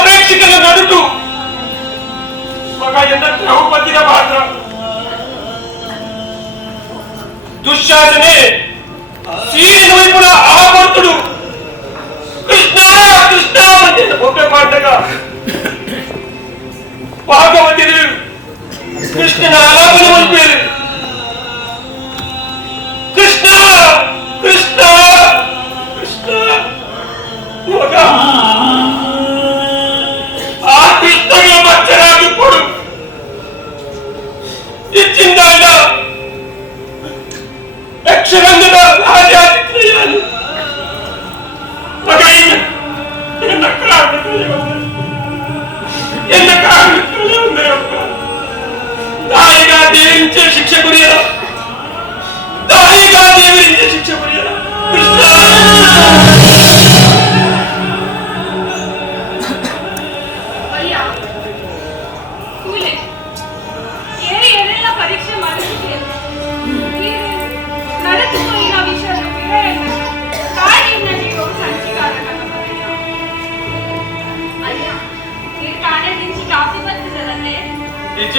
ಪ್ರೇಕ್ಷಕನ ನಡುಟು ಮಗ ಎಂದ ದ್ರೌಪದಿಯ ಪಾತ್ರ ದುಶ್ಯಾಸನೆ ಸೀರಿನ ವೈಪುಲ ಆವರ್ತುಡು ಕೃಷ್ಣ ಕೃಷ್ಣ ಮಂದಿರ ಒಬ್ಬೆ ಪಾಂಡಗ ಭಾಗವತಿರು ಕೃಷ್ಣನ ಆಲಾಪನ ಮಲ್ಪೇರು ಕೃಷ್ಣ ಕೃಷ್ಣ ಕೃಷ್ಣ ಮಗ ಆ ಕೃಷ್ಣಗೆ ಮಚ್ಚರಾಗಿ ಕೊಡು ಇಚ್ಚಿಂದಾಂಡ ಯಕ್ಷರಂಗದ ರಾಜಾದಿತ್ಯನು ಮಗ ಎನ್ನ ಕಾರಣಕ್ಕಪ್ಪ ತಾಯಿಗಾ ದೇವರಿಂಚೆ ಶಿಕ್ಷೆ ಕೊರಿಯರ ತಾಯಿಗಾ ದೇವರಿಂಚೆ ಶಿಕ್ಷೆ ಕೊರಿಯರ ಕೃಷ್ಣ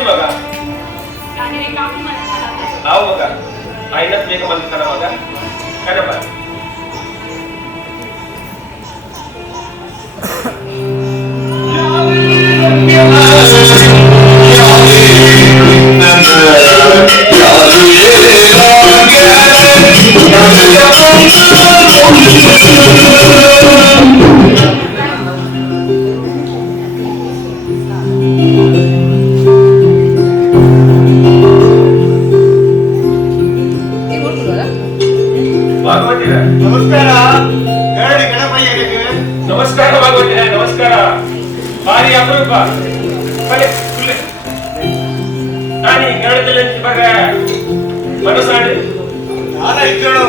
मग आओ मग आईनच मेघ बंद करा मग करा बा नमस्कार भागवती नमस्कार भारी अप्रूप आणि गणतले बघ मनसांड ನಾನು ಇಕ್ಕಳು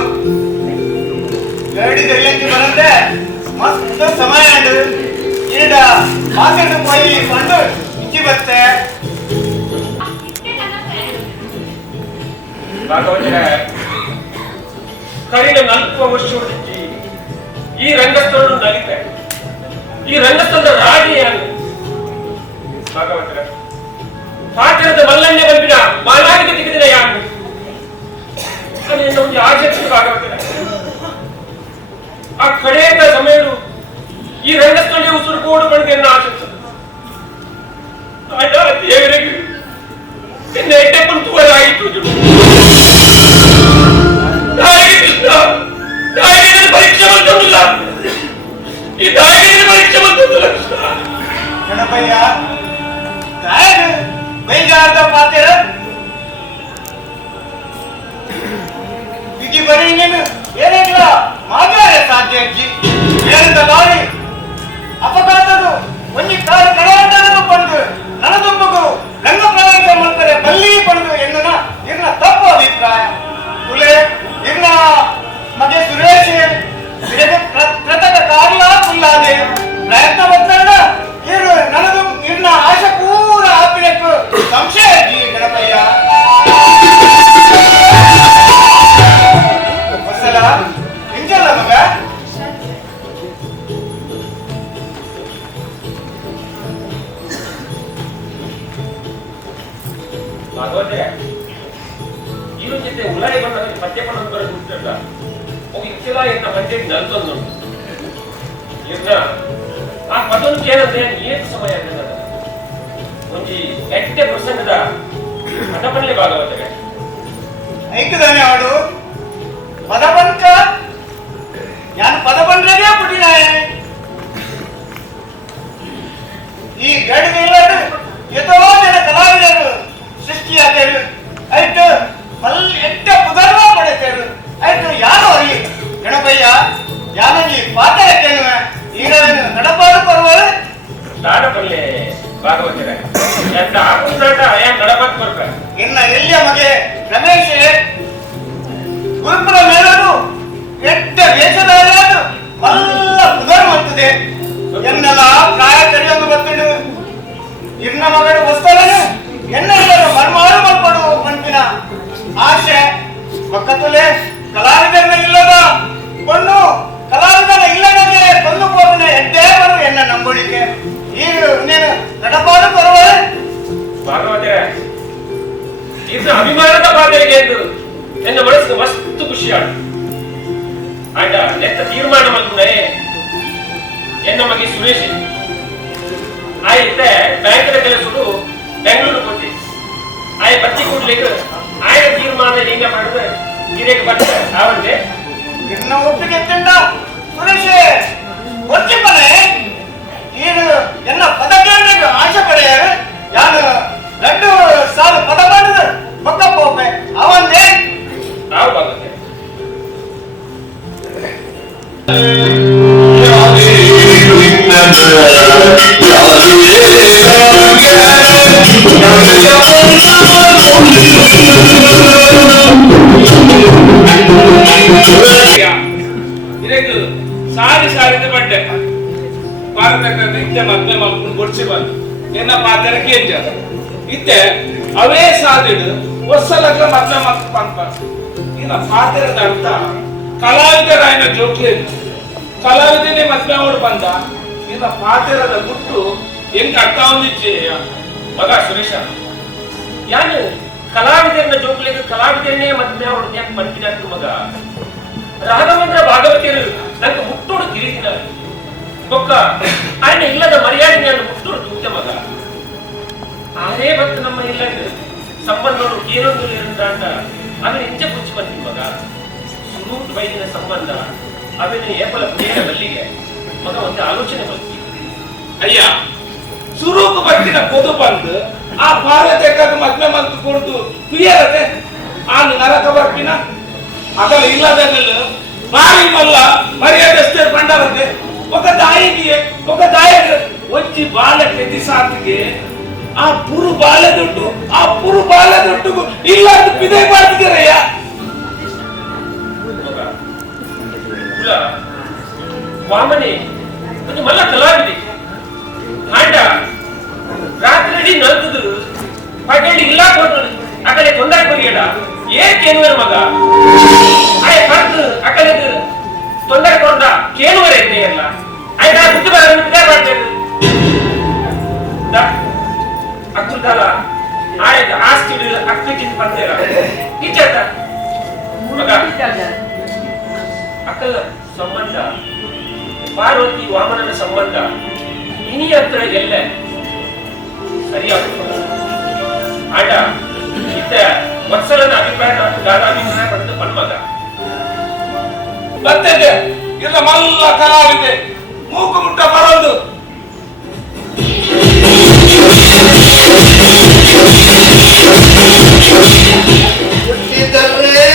ಗಡಿ ದರಿಯಕ್ಕೆ ಬರಂದೆ ಮಸ್ತ್ ಸಮಯ ಆಯ್ತು ಏಡ ಮಾತಾಡ ಹೋಗಿ ಬಂದು ಇಕ್ಕಿ ಬತ್ತೆ ಭಾಗವತಿ ಕರಿನ 4 ವರ್ಷ ಹೊರಟಿದ್ದಿ ಈ ರಂಗಸ್ಥಳವನ್ನು ನಲಿತೆ ಈ ರಂಗಸ್ಥಳದ ರಾಣಿಯಾನು ಭಾಗವತರ ಪಾಠದ ಮಲ್ಲನ್ಯ ಬಂದಿನ ಮಾಲಾಗಿ ತೆಗೆದಿನ ಯಾರು ಒಂದು ಆಚರಿಸಿದ ಭಾಗವತರ ಆ ಕಡೆಯ ಸಮಯಗಳು ಈ ರಂಗಸ್ಥಳ ಉಸಿರು ಕೋಡು ಬಂದೆನ್ನ ಆಚರಿಸಿದ ದೇವರಿಗೆ ಎನ್ನ ಎಟ್ಟೆ ಕುಂತುವರಾಯಿತು ಕೃಷ್ಣ ತಾಯಿಗೆ ಪರೀಕ್ಷೆ ಬಂದಿಲ್ಲ ಈ ತಾಯಿಗೆ ಪರೀಕ್ಷೆ ಬಂದಿಲ್ಲ ಕೃಷ್ಣ ಗಣಪಯ್ಯ ತಾಯಿಗೆ ಬೈಜಾರ್ದ ಪಾತ್ರ ಬಿಗಿ ಬರೀ ನೀನು ಏನಿಲ್ಲ ಮಾಗಾರೆ ಸಾಧ್ಯ ಅಜ್ಜಿ ಏನಿಂದ ಲಾರಿ ಅಪಘಾತದು ಒಂಜಿ ಕಾರು ಕಡೆಯಂತದನ್ನು ಬಂದು ನನದೊಬ್ಬಗು ಭಾಗವತೆ ಇವ್ರ ಜೊತೆ ಉಲಾಯಿ ಬಂದಾಗ ಪದ್ಯ ಪಣ ಬರೋದಿಲ್ಲ ಅವು ಇಕ್ಕಿಲ್ಲ ಎನ್ನ ಪದ್ಯ ನಲ್ತೊಂದು ಇರ್ನ ಆ ಪದೊಂದು ಕೇಳಿದ್ರೆ ಏನು ಸಮಯ ಆಗ್ತದೆ ಒಂಜಿ ಎಟ್ಟೆ ಪ್ರಸಂಗದ ಪದಪಣಲೆ ಭಾಗವತಗೆ ಐಕದಾನೆ ಅವಳು ಪದಬಂಕ ನಾನು ಪದಬಂದ್ರೇ ಬಿಟ್ಟಿನಾಯ ಈ ಗಡಿಗೆ ಇಲ್ಲದ ಎಷ್ಟೋ ಜನ ಕಲಾವಿದರು ಸೃಷ್ಟಿಯಾದರು ಆಯ್ತು ಮಲ್ಲಿ ಎಟ್ಟ ಪುದರ್ವ ಪಡೆತರು ಆಯ್ತು ಯಾರು ಅರಿ ಗಣಪಯ್ಯ ಯಾನಗಿ ಪಾತ್ರ ಕೇಳುವ ಈರವನು ನಡಪಾಡು ಬರುವಳು ನಾಡಪಲ್ಲೆ ಭಾಗವತರೆ ಎಂತ ಆಗುಂದಾಟ ಆಯಾ ನಡಪಾಡು ಬರ್ಬೇಕು ಇನ್ನ ಎಲ್ಲಿಯ ಮಗೆ ರಮೇಶ್ ಗುರುಪುರ ಮೇಲನು ಎಟ್ಟ ವೇಷದಾರನು ಮಲ್ಲ ಪುದರ್ ಮಾಡ್ತದೆ ಎನ್ನೆಲ್ಲ ಪ್ರಾಯ ಕರಿಯೊಂದು ಗೊತ್ತಿಡು ಇನ್ನ ಮಗಳು ವಸ್ತಲನು ಎನ್ನೆಲ್ಲರೂ ಮರ್ಮಾರು ಮಲ್ಪಡು ಪಂಪಿನ ಆಶೆ ಪಕ್ಕದಲ್ಲೇ ಕಲಾವಿದನ ಇಲ್ಲದ பொண்ணு ಕಲಾವಿದನ ಇಲ್ಲದಕ್ಕೆ ಕೊಲ್ಲು ಹೋಗನೆ ಎಡ್ಡೇ ಬರು ಎನ್ನ ನಂಬಳಿಕೆ ಈಗ ನೀನು ನಡಪಾಡು ಬರುವೆ ಭಾಗವತರೆ ಇದು ಅಭಿಮಾನದ ಪಾತ್ರೆಗೆ ಎಂದು ಎನ್ನ ಮನಸ್ಸಿಗೆ ಮಸ್ತು ಖುಷಿಯಾಡು ಆಯ್ತ ನೆತ್ತ ತೀರ್ಮಾನ ಮಾಡ್ಕೊಂಡೆ ಎನ್ನ ಮಗೆ ಸುರೇಶ್ ಆಯ್ತೆ ಬ್ಯಾಂಕಿನ ಕೆಲಸಗಳು ಬೆಂಗಳೂರು ಕೊಟ್ಟಿ ಆಯ್ ಬಚ್ಚಿ ಕೊಡ್ಲಿಕ್ಕೆ ಆಯ ತೀರ್ಮಾನ ಹಿಂಗ ಮಾಡಿದ್ರೆ ಗಿರೇಗೆ ಬರ್ತಾರೆ ಅವಂತೆ ಇನ್ನ ಒಪ್ಪಿಗೆ ತಿಂಡ ಸುರೇಶ್ ಒಚ್ಚಿಪ್ಪನೆ ಇದು ಎನ್ನ ಪದಕ್ಕೆ ಆಶೆ ಪಡೆಯ ಯಾನು ಎರಡು ಸಾಲು ಪದ ಮಾಡಿದ ಪಕ್ಕ ಪೋಪೆ ಅವಂದೇ ನಾವು ಬಾಗುತ್ತೆ ಇದಕ್ಕೆ ಸಾರಿ ಸಾರಿದ ಬಡ್ಡೆ ಭಾರತಕ್ಕೆ ನಿತ್ಯ ಮದ್ವೆ ಮಾಡ್ಕೊಂಡು ಗೊಡ್ಸಿ ಬಂದು ಎನ್ನ ಪಾತ್ರ ಕೇಂದ್ರ ಇತ್ತೆ ಅವೇ ಸಾಧಿಡು ವರ್ಷಲಕ್ಕ ಮದ್ವೆ ಮಾಡ್ಕೊಂಡು ಬಂದ್ಬಾರ್ದು ಇನ್ನ ಪಾತ್ರದ ಅರ್ಥ ಕಲಾವಿದರ ಆಯ್ನ ಜೋಕ್ಲಿ ಕಲಾವಿದನೇ ಮದ್ವೆ ಮಾಡಿ ಬಂದ ಇನ್ನ ಪಾತ್ರದ ಗುಟ್ಟು ಹೆಂಗ್ ಅರ್ಥ ಹೊಂದಿಚ್ಚೆ ಮಗ ಸುರೇಶ ಯಾನು ಕಲಾವಿದರನ್ನ ಜೋಕ್ಲಿಗೆ ಕಲಾವಿದನ್ನೇ ಮದ್ವೆ ಹೊಡೆದ ಯಾಕೆ ಬಂದಿನ ಮಗ ರಾಘವೇಂದ್ರ ಭಾಗವತಿಯರು ನಂಗೆ ಮುಟ್ಟೋಡು ಕಿರಿದಿನ ಬೊಕ್ಕ ఆయన ಇಲ್ಲದ ಮರ್ಯಾದೆ ನಾನು ಮುಟ್ಟೋಡು ತೂತ ಮಗ ಆರೇ ಬತ್ತು ನಮ್ಮ ಇಲ್ಲ ಸಂಬಂಧಗಳು ಏನೊಂದು ಇರಂತ ಅದನ್ನ ಇಂಚೆ ಕುಚ್ಚಿ ಬಂದಿನ ಮಗ ಸುರೂಟ್ ಬೈದಿನ ಸಂಬಂಧ ಅವೇನು ಏಪಲ ಪ್ರೇಮ ಬಲ್ಲಿಗೆ ಮಗ ಒಂದು ಆಲೋಚನೆ ಬಂತು ಅಯ್ಯ ಸುರೂಪ ಬಟ್ಟಿನ ಕೊದು ಬಂದು ಆ ಪಾರತೆಕ್ಕಾದ ಮದ್ವೆ ಮಂತು ಕೊಡ್ದು ತುಯ್ಯರತೆ ಆನು ನರಕ ಬರ್ಪಿನ ಅಗಲ ಇಲ್ಲದಲ್ಲ ಬಾರಿ ಮಲ್ಲ ಮರ್ಯಾದಷ್ಟೇ ಬಂಡಾರತೆ ఒక దాయకి వచ్చి బాల ప్రతి సాతికి ఆ పురు బాల దుడ్డుకు ఇల్లాంటి పిదే పాడుతారయ్యా వామని కొంచెం మళ్ళా కలావిది ఆంట రాత్రి నలుగుదు పగలి ఇలా కొట్టు అక్కడే తొందర పోయాడా ఏ కేనువర మగ ಆಯ್ ಕರ್ದು ಅಕ್ಕಲಿದ್ದು ತೊಂದರೆ ಕೊಂಡ ಕೇಳುವರೆ ಇದೆ ಎಲ್ಲ ಆಯ್ತ ಬುದ್ಧಿ ಬರದೆ ಮಾಡ್ತೇನೆ ಅಕ್ಕುದಲ್ಲ ಆಯ್ತು ಆಸ್ತಿ ಅಕ್ಕಕ್ಕಿಂತ ಬಂದೇರ ಇಚ್ಚತ್ತ ಮಗ ಅಕ್ಕಲ ಸಂಬಂಧ ಪಾರ್ವತಿ ವಾಮನನ ಸಂಬಂಧ ಇನಿ ಹತ್ರ ಎಲ್ಲ ಸರಿಯಾಗುತ್ತದೆ ಆಟ ಇತ್ತ ವತ್ಸಲನ ಅಭಿಪ್ರಾಯ ದಾದ ಅಭಿಪ್ರಾಯ ಪಡೆದು ಪನ್ಮಗ ಬರ್ತದೆ ಇಲ್ಲ ಮಲ್ಲ ಕಲಾವಿದೆ ಮೂಕು ಮುಟ್ಟ ಬರೋದು ಹುಟ್ಟಿದರೆ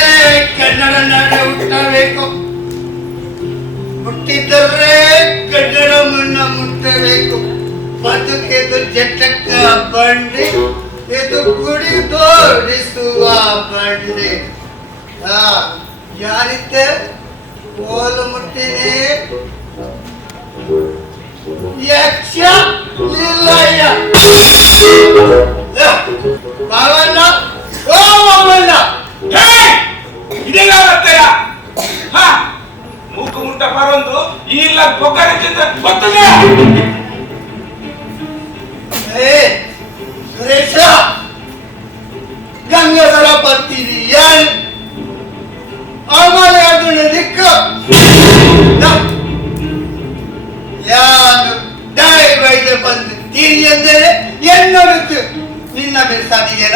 ಕನ್ನಡ ನಾಡು ಹುಟ್ಟಬೇಕು ಹುಟ್ಟಿದರೆ ಕನ್ನಡ ಮಣ್ಣ ಮುಟ್ಟಬೇಕು ಬದುಕಿದು ಜಟಕ ಬಂಡಿ ಇದು ಗುಡಿ ತೋರಿಸುವ ಬಂಡಿ ಯಾರಿದ್ದೆ ಕೋಲು ಮುಟ್ಟಿನಿ ಯಕ್ಷ ಲೀಲಯ್ಯ ಬಾವಣ್ಣ ಓ ಬಾವಣ್ಣ ಇದೇನಾಗತ್ತೆಯ ಮೂಕು ಮುಟ್ಟ ಬರೋದು ಇಲ್ಲ ಬೊಕ್ಕರಿಚಿಂದ ಗೊತ್ತದೆ ಸುರೇಶ पत्नी यान आम्हाला अजून दिक्क यान डाय बाईले बंद तीन ಎಂದರೆ ಎನ್ನೋದು ನಿನ್ನ ಬೆರ್ಸಾದಿಗೆನ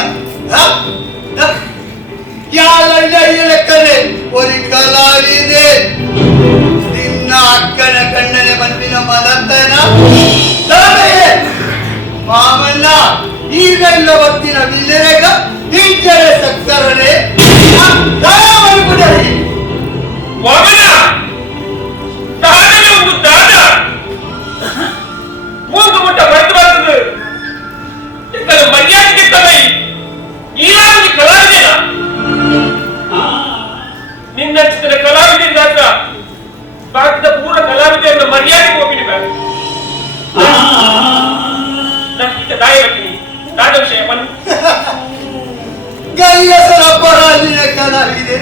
ಯಾಲಲ್ಲ ಇಲಕರೆ ಒಂದು ಕಲಾವಿದೆ ನಿನ್ನ ಅಕ್ಕನ ಕಣ್ಣನೆ ಬಂದಿನ ಮಲಂತನ ತಾನೇ ಮಾಮನ್ನ ಈಗೆಲ್ಲ ಹೊತ್ತಿನ ಬಿಲ್ಲರೆಗ ಇಂಚರ ಸಕ್ಕರನೆ ದಯ ಮಾಡಿಬಿಡರಿ ವಾಮನ ತಾನೇ ಒಂದು ದಾದ ಮೂಗು ಮುಟ್ಟ ಬರೆದು ಬರ್ತದೆ ಇತರ ಮರ್ಯಾದೆಗೆ ತಗೈ ಈರಾಗಿ ಕಲಾವಿದೆನ ನಿನ್ನ ಚಿತ್ರ ಕಲಾವಿದೆಯಿಂದ ಭಾರತದ ಪೂರ್ಣ ಕಲಾವಿದೆಯನ್ನು ಮರ್ಯಾದೆ ಹೋಗಿಡಬೇಕು ದಾಯ ಬರ್ತೀನಿ ದಾದ ವಿಷಯ ಬನ್ನಿ ಗೈಯಸರ ಅಪರಾಧಿನ ಕಲಾವಿದೆ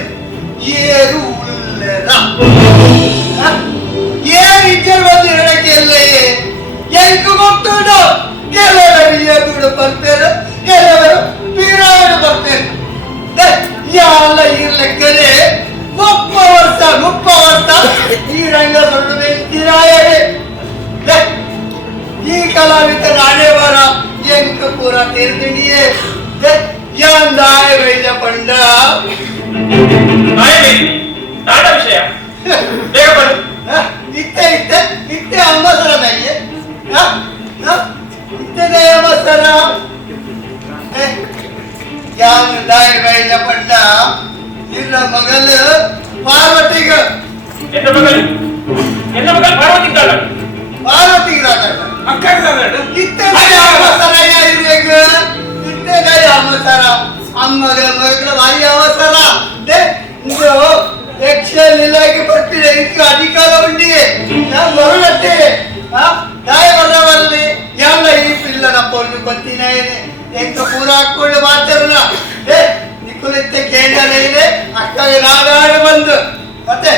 ಏರು ಉಳ್ಳರ ಏನಿದ್ದರು ಒಂದು ಹೇಳಕ್ಕೆಲ್ಲೇ ಎಂಕು ಗೊತ್ತುಂಟು ಕೆಲವರು ಎದುರು ಬರ್ತಾರೆ ಕೆಲವರು ಪೀರಾಡು ಬರ್ತಾರೆ ಯಾಲ ಇರ್ಲೆಕ್ಕರೆ ಮುಪ್ಪ ವರ್ಷ ಈ ರಂಗ ದೊಡ್ಡ ವ್ಯಕ್ತಿರಾಯರೇ ಈ ಕಲಾವಿದ ನಾನೇ ಬರ ಎಂಕ ಪೂರ ತೀರ್ತಿನಿಯೇ ಯಾಂದಾಯ ವೈದ ಪಂಡ ದಾದ ವಿಷಯ ಬೇಗ ಬನ್ನಿ ಇತ್ತೆ ಅಮ್ಮಸರ ಮೇಲೆ ಇತ್ತೆ ಅಮ್ಮಸರ ಯಾನ್ ದಾಯ ವೈದ ಪಂಡ ನಿನ್ನ ಮಗಳು ಪಾರ್ವತಿಗ ಎನ್ನ ಮಗಳು ಪಾರ್ವತಿ ಇದ್ದಾಳ ಪಾರ್ವತಿಗೆ ಅಕ್ಕ ಇತ್ತೆ ಅಮ್ಮಸರ ಯಾರಿಗ ಇತ್ತೆ ಅಮ್ಮಸರ ಅಮ್ಮಗ ಮಗಳ ಭಾರಿ ಅವಸರ ಇದು ಎಕ್ಷನ್ ಇಲಾಖೆ ಬರ್ತಿದೆ ಇದಕ್ಕೆ ಅಧಿಕಾರ ಉಂಟಿಗೆ ನಾನು ಬರುಳತ್ತೆ ದಾಯ ಬರವಲ್ಲಿ ಎಲ್ಲ ಈ ಪಿಲ್ಲನ ಪೊಳ್ಳು ಗೊತ್ತಿನೇನೆ ಎಂತ ಪೂರ ಹಾಕೊಂಡು ಮಾತಾಡೋಣ ನಿಕ್ಕುಲಿತ್ತೆ ಕೇಂದ್ರನೇ ಇದೆ ಅಕ್ಕಗೆ ನಾಡಾಡು ಬಂದು ಮತ್ತೆ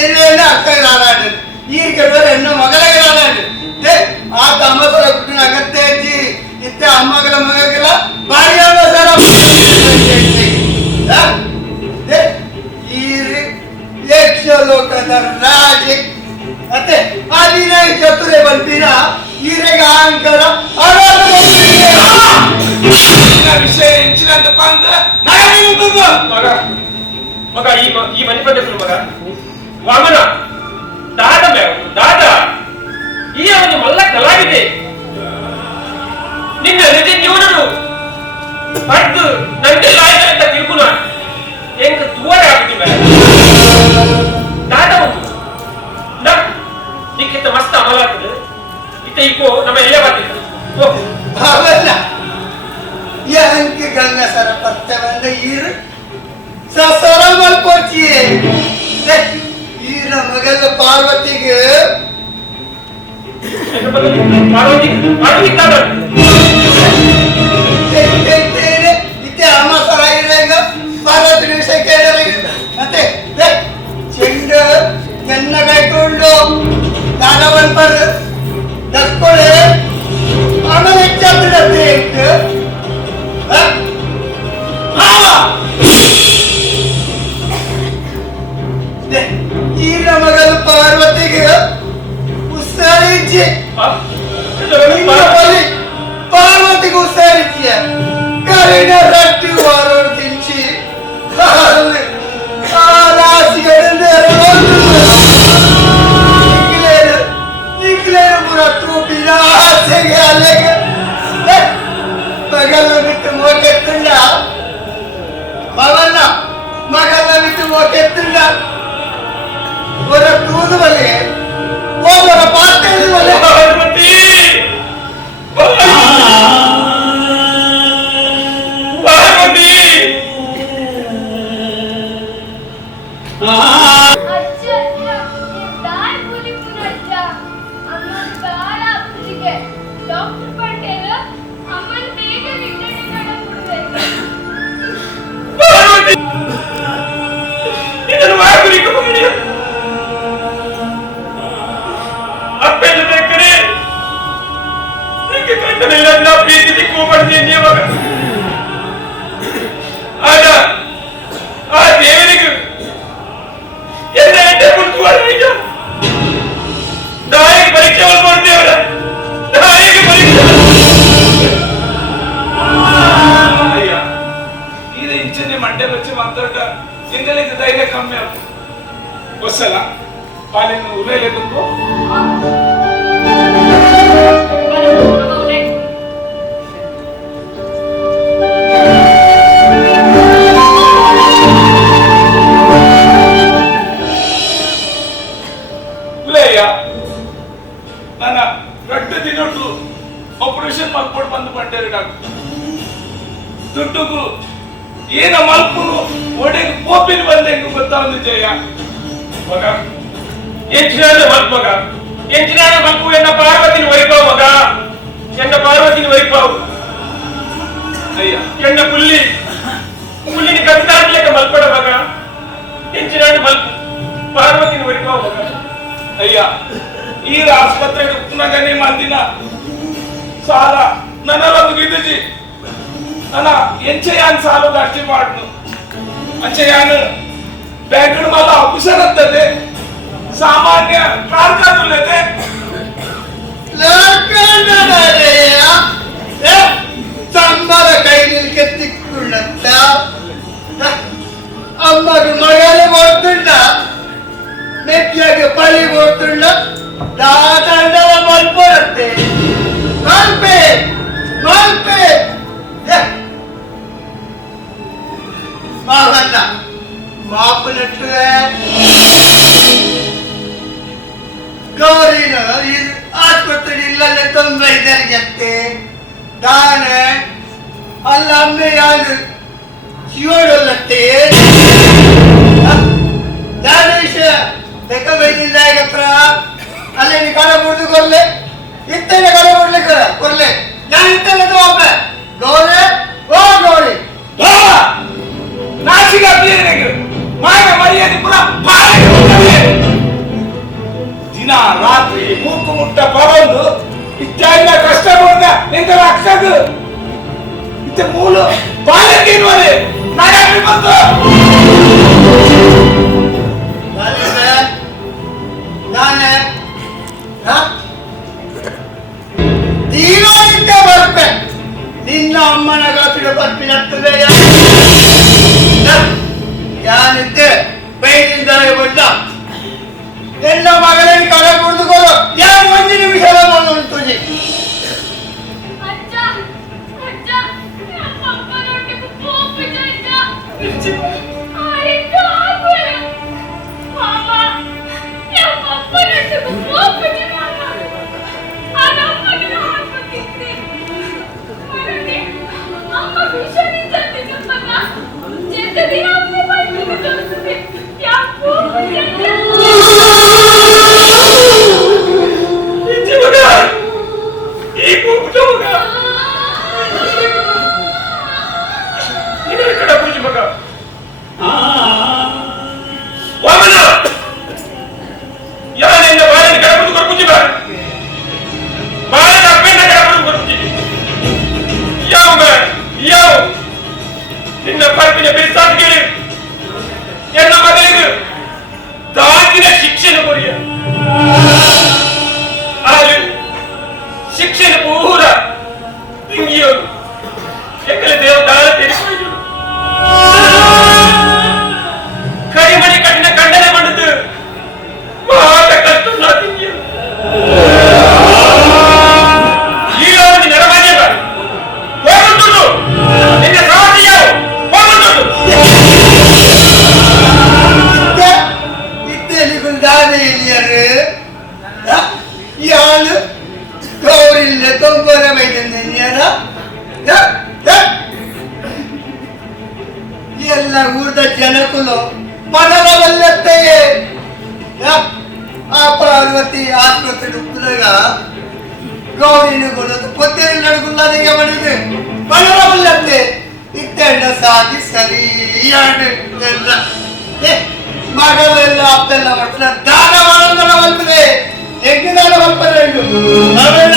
ಇನ್ನೇನ ಅಕ್ಕಗೆ ನಾಡಾಡು ಈಗ ಹೆಣ್ಣು ಮಗಳಿಗೆ ನಾಡಾಡು ಆತ ಅಮ್ಮಸರ ಹುಟ್ಟಿನ ಅಗತ್ಯ ಐತಿ ಇತ್ತೆ ಅಮ್ಮಗಳ ಮಗಗಳ ಭಾರಿ ಅವಸರ ಲೋಕದ ರಾಜೆ ಮತ್ತೆ ಅಭಿನಯ ಚತುರೆ ಬಂದಿನ ಈರೆಗ ಅಹಂಕಾರ ವಿಷಯ ಹೆಂಚಿನಂತ ಬಂದ ಮಗ ಮಗ ಈ ಮನೆ ಪದ್ಧತಿ ಮಗ ವಾಮನ ದಾದ ದಾದ ಈ ಅವನು ಮಲ್ಲ ಕಲಾವಿದೆ ನಿನ್ನ ನಿಜ ಜೀವನನು ಪಡ್ದು ನಂಗೆ ಲಾಯ್ಕ ಅಂತ ತಿಳ್ಕೊಳ ಎಂಕ ದೂರ ಆಗುತ್ತಿಲ್ಲ ದಾದ ಒಂದು ನಿಕ್ಕಿಂತ ಮಸ್ತ್ ಅಮಲ ಆಗ್ತದೆ ಇತ್ತ ಇಪ್ಪೋ ನಮ್ಮ ಎಲ್ಲ ಬರ್ತಿದ್ರು ಅವಲ್ಲ ಯಾಂಕೆ ಗಂಗಸರ ಪತ್ತೆ ಬಂದ ಈರು ಸಸರ ಮಲ್ಪೋಚಿಯೇ ಈರ ಮಗಲ ಪಾರ್ವತಿಗೆ ಪಾರ್ವತಿ ಕಾದ ಇತ್ತೆ ಅಮ್ಮ ಸರ ಇರಂಗ ಪಾರ್ವತಿ ವಿಷಯ ಕೇಳಿದ್ರೆ ಮತ್ತೆ ಚೆಂಡು ಚೆನ್ನ ಕೈಕೊಂಡು ದಾನವನ್ ಪರ್ ದಕ್ಕೊಳ್ಳೆ ಆಮೇಲೆ ಹೆಚ್ಚಾಗ್ತದೆ ಇಟ್ಟು ಈರ ಮಗಲು ಪಾರ್ವತಿಗೆ ಉತ್ಸಾಹಿಸಿ ಪಾರ್ವತಿಗೆ ಉತ್ಸಾಹಿಸಿ ಕರಿನ ರಟ್ಟಿ ವಾರೋಡು ತಿಂಚಿ ಆ ರಾಶಿಗಳಿಂದ ಪೂರ ತೂಪಿನ ಆಸೆಗೆ ಅಲ್ಲಿಗೆ ಮಗಲ್ಲ ಬಿಟ್ಟು ಮೋಕೆತ್ತುಂಡ ಮಗನ್ನ ಮಗಲ್ಲ ಬಿಟ್ಟು ಮೋಕೆತ್ತುಂಡ ಒರ ತೂದು ಬಲೆ ಓದರ ಪಾತ್ರೆ ಬಲೆ ಪಾರ್ವತಿ ಪಾರ್ವತಿ ಟೆನ್ಷನ್ ಮಂಡೆ ಬಚ್ಚಿ ಮಾತಾಡ ನಿಂಗಲಿದ್ದ ಧೈರ್ಯ ಕಮ್ಮಿ ಆಗ್ತದೆ ಹೊಸಲ ಪಾಲಿನ ಉಲೇಲೆ ತುಂಬು ಉಲೇಯ ನನ್ನ ಗಡ್ಡ ದಿನೊಟ್ಟು ಆಪರೇಷನ್ ಮಾಡ್ಕೊಂಡು ಬಂದು ಬಂಡೇರಿ ಡಾಕ್ಟರ್ ದುಡ್ಡುಗು ಏನ ಮಲ್ಪುನು ಒಡೆಗೆ ಕೋಪಿಲ್ ಬಂದೆ ಗೊತ್ತಾ ಒಂದು ಜಯ ಮಗ ಎಂಚಿನಾದ ಮಲ್ಪು ಮಗ ಎಂಚಿನಾದ ಮಲ್ಪು ಎನ್ನ ಪಾರ್ವತಿನ ವೈಭವ ಮಗ ಎನ್ನ ಪಾರ್ವತಿನ ವೈಭವ ಅಯ್ಯ ಎನ್ನ ಪುಲ್ಲಿನ ಕತ್ತಾಡ್ಲಿಕ್ಕ ಮಲ್ಪಡ ಮಗ ಎಂಚಿನಾದ ಮಲ್ಪು ಪಾರ್ವತಿನ ವೈಭವ ಮಗ ಅಯ್ಯ ಈಗ ಆಸ್ಪತ್ರೆಗೆ ಪುನಗನೆ ಮಂದಿನ ಸಾಲ ನನ್ನಲ್ಲೊಂದು ಗಿದ್ದುಜಿ ನನ್ನ ಎಂಚಯಾನ್ ಸಾಲು ಅರ್ಜಿ ಮಾಡ್ನು ಅಂಚಯಾನ್ ಬ್ಯಾಂಕ್ ಮಲ್ಲ ಆಫೀಸರ್ ಅಂತದೆ ಸಾಮಾನ್ಯ ಕಾರ್ಕುಲ್ಲದೆ ಸಂಬಳ ಕೈಲಿ ಕೆತ್ತಿಕೊಂಡಂತ ಅಮ್ಮಗೆ ಮಗನೇ ಕೊಡ್తుంಡ ಮೆಟ್ಟಿಯಾಗೆ ಪಳಿ ಕೊಡ್తుంಡ ದಾಟಂಡಲ ಮಲ್ಪರುತ್ತೆ ಮಲ್ಪೆ ಮಲ್ಪೆ ಮಾವನ್ನ ಮಾಪನಟ್ಟು ಗೌರಿನ ಆಸ್ಪತ್ರೆ ಇಲ್ಲಲ್ಲೇ 95 ದಾನೆ ಅಲ್ಲ ಅಮ್ಮೆ ಯಾರು ಶಿವಡಲ್ಲತ್ತೆ ದಾನೇಶ ಬೆಕ್ಕ ಬೈದಿಲ್ಲ ಹತ್ರ ಅಲ್ಲೇ ನೀ ಕಡ ಮುಡ್ದು ಕೊರ್ಲೆ ಇತ್ತೇನೆ ಕಡ ಮುಡ್ಲಿಕ್ಕೆ ಕೊರ್ಲೆ ನಾನು ಇತ್ತಲ್ಲ ಒಬ್ಬ ಗೌರಿ ಓ ಗೌರಿ ನಾಚಿಗ ಮಾಯ ಮರ್ಯಾದೆ ಪುರ ದಿನ ರಾತ್ರಿ ಮೂಕು ಮುಟ್ಟ ಬರೋದು ಇತ್ಯಾಗ ಕಷ್ಟ ಕೊಡ್ದ ನಿಂತ ಅಕ್ಕದು ಇತ್ತೆ ಮೂಲ ಬಾಲಕ್ಕೆ ನೋಡಿ ನಾಯಾಗ್ಲಿ ಬಂತು ನಾನೇ ತೀರೋನಿದ್ದೆ ಬರ್ಪೆ ನಿನ್ನ ಅಮ್ಮನ ಗಾಪಿನ ಬರ್ಪಿನತ್ತದೆ ಯಾನಿದ್ದೆ ಬೈದಿಂದ ಬಂದ ಎಲ್ಲ ಮಗಳಲ್ಲಿ ಕಡ ಕುಡಿದುಕೊಳ್ಳು ಯಾರು 1 ನಿಮಿಷ ಉಂಟು ನಿನ್ನ ಪರ್ಪಿನ ಬಿಡಿಸಾಗಿ ಎನ್ನ ಮಗಳಿಗೆ ದಾಗಿನ ಶಿಕ್ಷಣ ಕೊರಿಯ ಆದ್ರೆ ಶಿಕ್ಷಣ ಪೂರ ತಿಂಗಿಯೋರು ಎಕ್ಕಲೆ ದೇವದಾರ ತಿಳಿಸಿದ್ರು ಕರಿಮಣಿ ಕಠಿಣ ಖಂಡನೆ ಮಾಡಿದ್ದು ಬಹಳ ಕಷ್ಟ ತಿಂಗಿಯೋರು ಎಲ್ಲ ಊರ್ದ ಜನಕ್ಕೂ ಮನರವಲ್ಲತ್ತೆ ಆ ಪಾರ್ವತಿ ಆಸ್ಪತ್ರೆ ಉಪ್ಪದಾಗ ಗೌರಿನ ಕೊಡೋದು ಪೊತ್ತೇರಿ ನಡ್ಕೊಳ್ಳೋದಿಗೆ ಮಾಡಿದೆ ಮನರವಲ್ಲತ್ತೆ ಇತ್ತೆಂಡ ಸಾಗಿ ಸರಿಯಾಗಿ ಎಲ್ಲ ಮಗಳೆಲ್ಲ ಅಪ್ಪೆಲ್ಲ ಮಾಡ್ತಾರೆ ದಾನ ಮಾಡೋದನ್ನ ಬಂದ್ರೆ ಹೆಂಗೆ ದಾನ ಬರ್ತಾರೆ ನಾವೆಲ್ಲ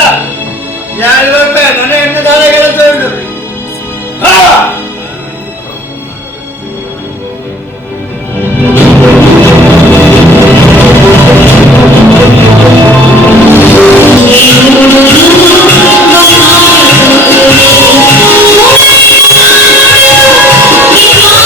2 ರೂಪಾಯಿ ನನಗೆ ಹೆಣ್ಣು ದಾನ ಕೆಲಸ ಉಂಟು Yeah.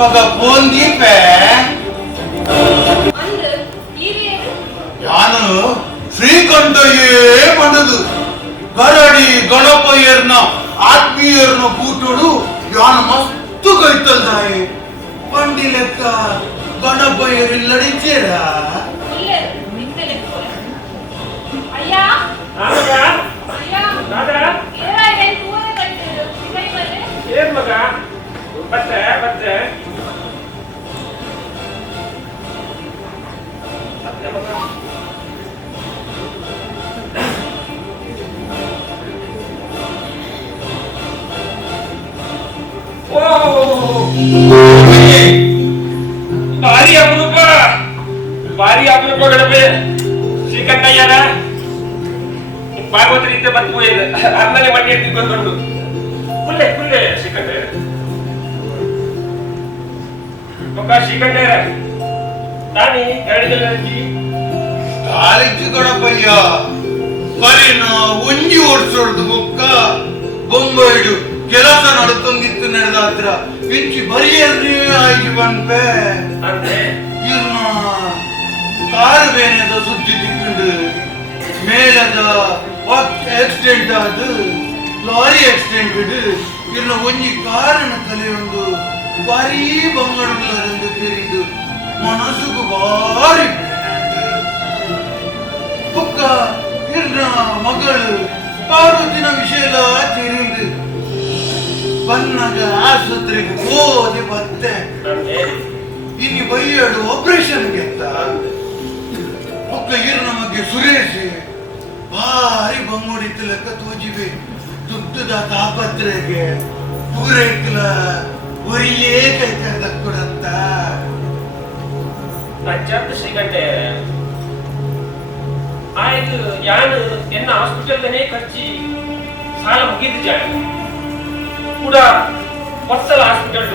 ಅಪ್ಪಗ ಫೋನ್ ದೀಪೆ ಯಾನು ಶ್ರೀಕಂಠಯೇ ಬಂದದು ಗರಡಿ ಗಣಪಯ್ಯರ್ನ ಆತ್ಮೀಯರ್ನ ಕೂಟೋಡು ಯಾನು ಮಸ್ತು ಕೈತಲ್ದಾಯಿ ಪಂಡಿ ಲೆಕ್ಕ ಗಣಪಯ್ಯರಿಲ್ಲಡಿಚೇರ ಏನ್ ಮಗ ಬತ್ತೆ ಬತ್ತೆ ಭಾರಿ ಅಪರೂಪ ಗಣಪೆ ಶ್ರೀಕಂಠಯ್ಯನ ಭಾಗವತ ರೀತಿ ಬಂದ್ಬೋಯ್ದು ಆಮೇಲೆ ಮಣ್ಣೆ ತಿಳ್ಕೊಂಡು ಕುಲ್ಲೆ ಕುಲ್ಲೆ ಶ್ರೀಕಂಠ ಮಗ ಶ್ರೀಕಂಠಯ್ಯ ತಾನಿ ಹೇಳಿದಲ್ಲಿ ಕಾಲೇಜು ಗಣಪಯ್ಯ ಬರೀನ ಒಂಜಿ ಓಡಿಸೋಡ್ದು ಮುಕ್ಕ ಬೊಂಬೈಡು ಕೆಲಸ ನಡ್ತೊಂದಿತ್ತು ನಡೆದ ಹತ್ರ ಇಂಚಿ ಬರಿಯರ್ನೇ ಆಯ್ತು ಬಂದ್ಪೆ ಅಂದ್ರೆ ಇರ್ನ ಕಾರು ಬೇನೆದ ಸುದ್ದಿ ತಿಕ್ಕೊಂಡು ಮೇಲದ ಆಕ್ಸಿಡೆಂಟ್ ಆದ ಲಾರಿ ಆಕ್ಸಿಡೆಂಟ್ ಬಿಡು ಇರ್ನ ಒಂಜಿ ಕಾರಣ ತಲೆಯೊಂದು ಭಾರಿ ಬಂಗಾಳಂದು ತೆರಿದು ಮನಸ್ಸುಗೂ ಭಾರಿ ಪಕ್ಕ ಇರ್ನ ಮಗಳು ಪಾರ್ವತಿನ ವಿಷಯ ತಿಳಿದು ಬನ್ನಗ ಆಸ್ಪತ್ರೆಗೆ ಹೋದೆ ಬತ್ತೆ ಇನ್ನು ಬೈಯಾಡು ಆಪರೇಷನ್ಗೆ ಅಂತ ಒಕ್ಕ ಇರು ನಮಗೆ ಸುರೇಶ್ ಭಾರಿ ಬಂಗೋಡಿತ್ತು ಲೆಕ್ಕ ತೋಜಿವೆ ದುಡ್ಡದ ತಾಪತ್ರೆಗೆ ಪೂರೈಕಲ ಒಯ್ಯೇ ಕೈತ ತಕ್ಕೊಡಂತ ಅಜ್ಜಾತ ಶ್ರೀಕಂಠೆ ಆಯ್ತು ಯಾನು ಎನ್ನ ಹಾಸ್ಪಿಟಲ್ನೇ ಖರ್ಚಿ ಸಾಲ ಮುಗಿದು ಜಾಯ ಕೂಡ ವರ್ಷಲ ಹಾಸ್ಪಿಟಲ್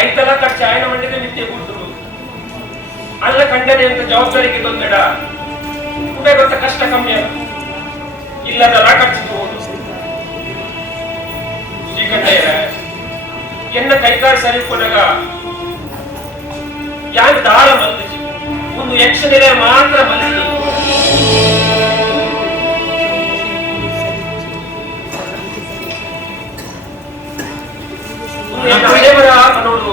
ಐತಲ ಖರ್ಚು ಆಯ್ನ ಮಂಡಿಗೆ ನಿತ್ಯ ಕೂತರು ಅಲ್ಲ ಕಂಡನೆ ಅಂತ ಜವಾಬ್ದಾರಿಗೆ ತೊಂದಡ ಕೂಡ ಗೊತ್ತ ಕಷ್ಟ ಕಮ್ಮಿ ಇಲ್ಲದಲ್ಲ ಖರ್ಚಿಗೆ ಹೋದು ಶ್ರೀಕಂಠಯ್ಯ ಎನ್ನ ಕೈಕಾಲು ಸರಿಕೊಂಡಾಗ ಯಾರು ದಾಳ ಮಲ್ದಿಸಿ ಒಂದು ಯಕ್ಷನಿರೆ ಮಾತ್ರ ಮಲ್ದಿ ನೋಡು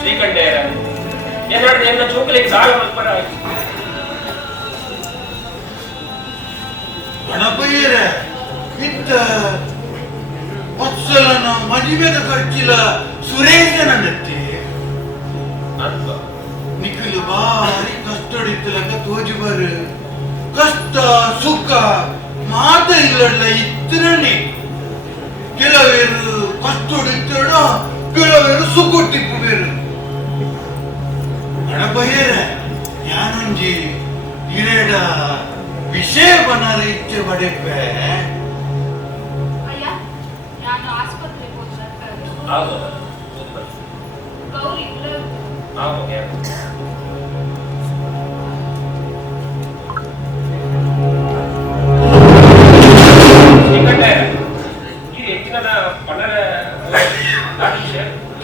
ಶ್ರೀಕಂಠಯ್ಯ ಏನಾದ್ರು ಎನ್ನ ಚೋಕಲಿಗೆ ದಾಳ ಮಲ್ಪರ ಗಣಪಯ್ಯರ ಇತ್ತ ವತ್ಸಲನ ಮದುವೆದ ಖರ್ಚಿಲ ಸುರೇಶನ ನೆತ್ತಿ ನಿಖಿಲು ಭಾರಿ ಕಷ್ಟಡಿತ್ತಲಕ ತೋಜಿ ಬರು ಕಷ್ಟ ಸುಖ ಮಾತ ಇಲ್ಲಲ್ಲ ಇತ್ತನೇ ಕೆಲವೇರು ಕಷ್ಟಡಿತ್ತಡ ಕೆಲವೇರು ಸುಖೊಟ್ಟಿಪ್ಪು ಬೇರು ಗಣಪಯ್ಯರ ಯಾನೊಂಜಿ ಹಿರೇಡ ವಿಷಯ ಬನಾರ ಇಚ್ಛೆ ಬಡೆಪ್ಪೆ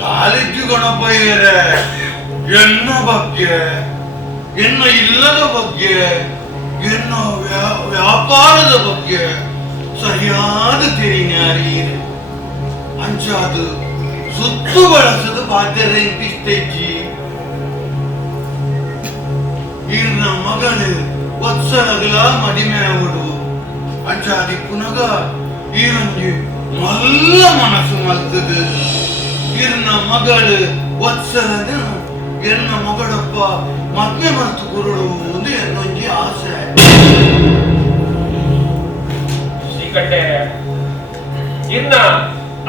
ಕಾಲೇಜು ಗಣಪಯ್ಯರ ಎನ್ನ ಬಗ್ಗೆ ಎನ್ನ ಇಲ್ಲದ ಬಗ್ಗೆ ಎನ್ನ ವ್ಯಾಪಾರದ ಬಗ್ಗೆ ಸರಿಯಾದ ತಿರಿನಾರೀರು ಅಂಚಾದು ಸುತ್ತು ಬಳಸದು ಬಾಧ್ಯರ ಇಂತಿಷ್ಟೈಜಿ ಇರ್ನ ಮಗಳು ವತ್ಸಲಗಲ ಮಡಿಮೆ ಅವಡು ಅಂಚಾದಿ ಪುನಗ ಈರೊಂಜಿ ಮಲ್ಲ ಮನಸ್ಸು ಮಲ್ತದು ಇರ್ನ ಮಗಳು ವತ್ಸಲನ ಎನ್ನ ಮಗಳಪ್ಪ ಮದ್ವೆ ಮಲ್ತು ಗುರುಳು ಒಂದು ಎನ್ನೊಂಜಿ ಆಸೆ ಶ್ರೀಕಂಠಯ್ಯ ಇನ್ನ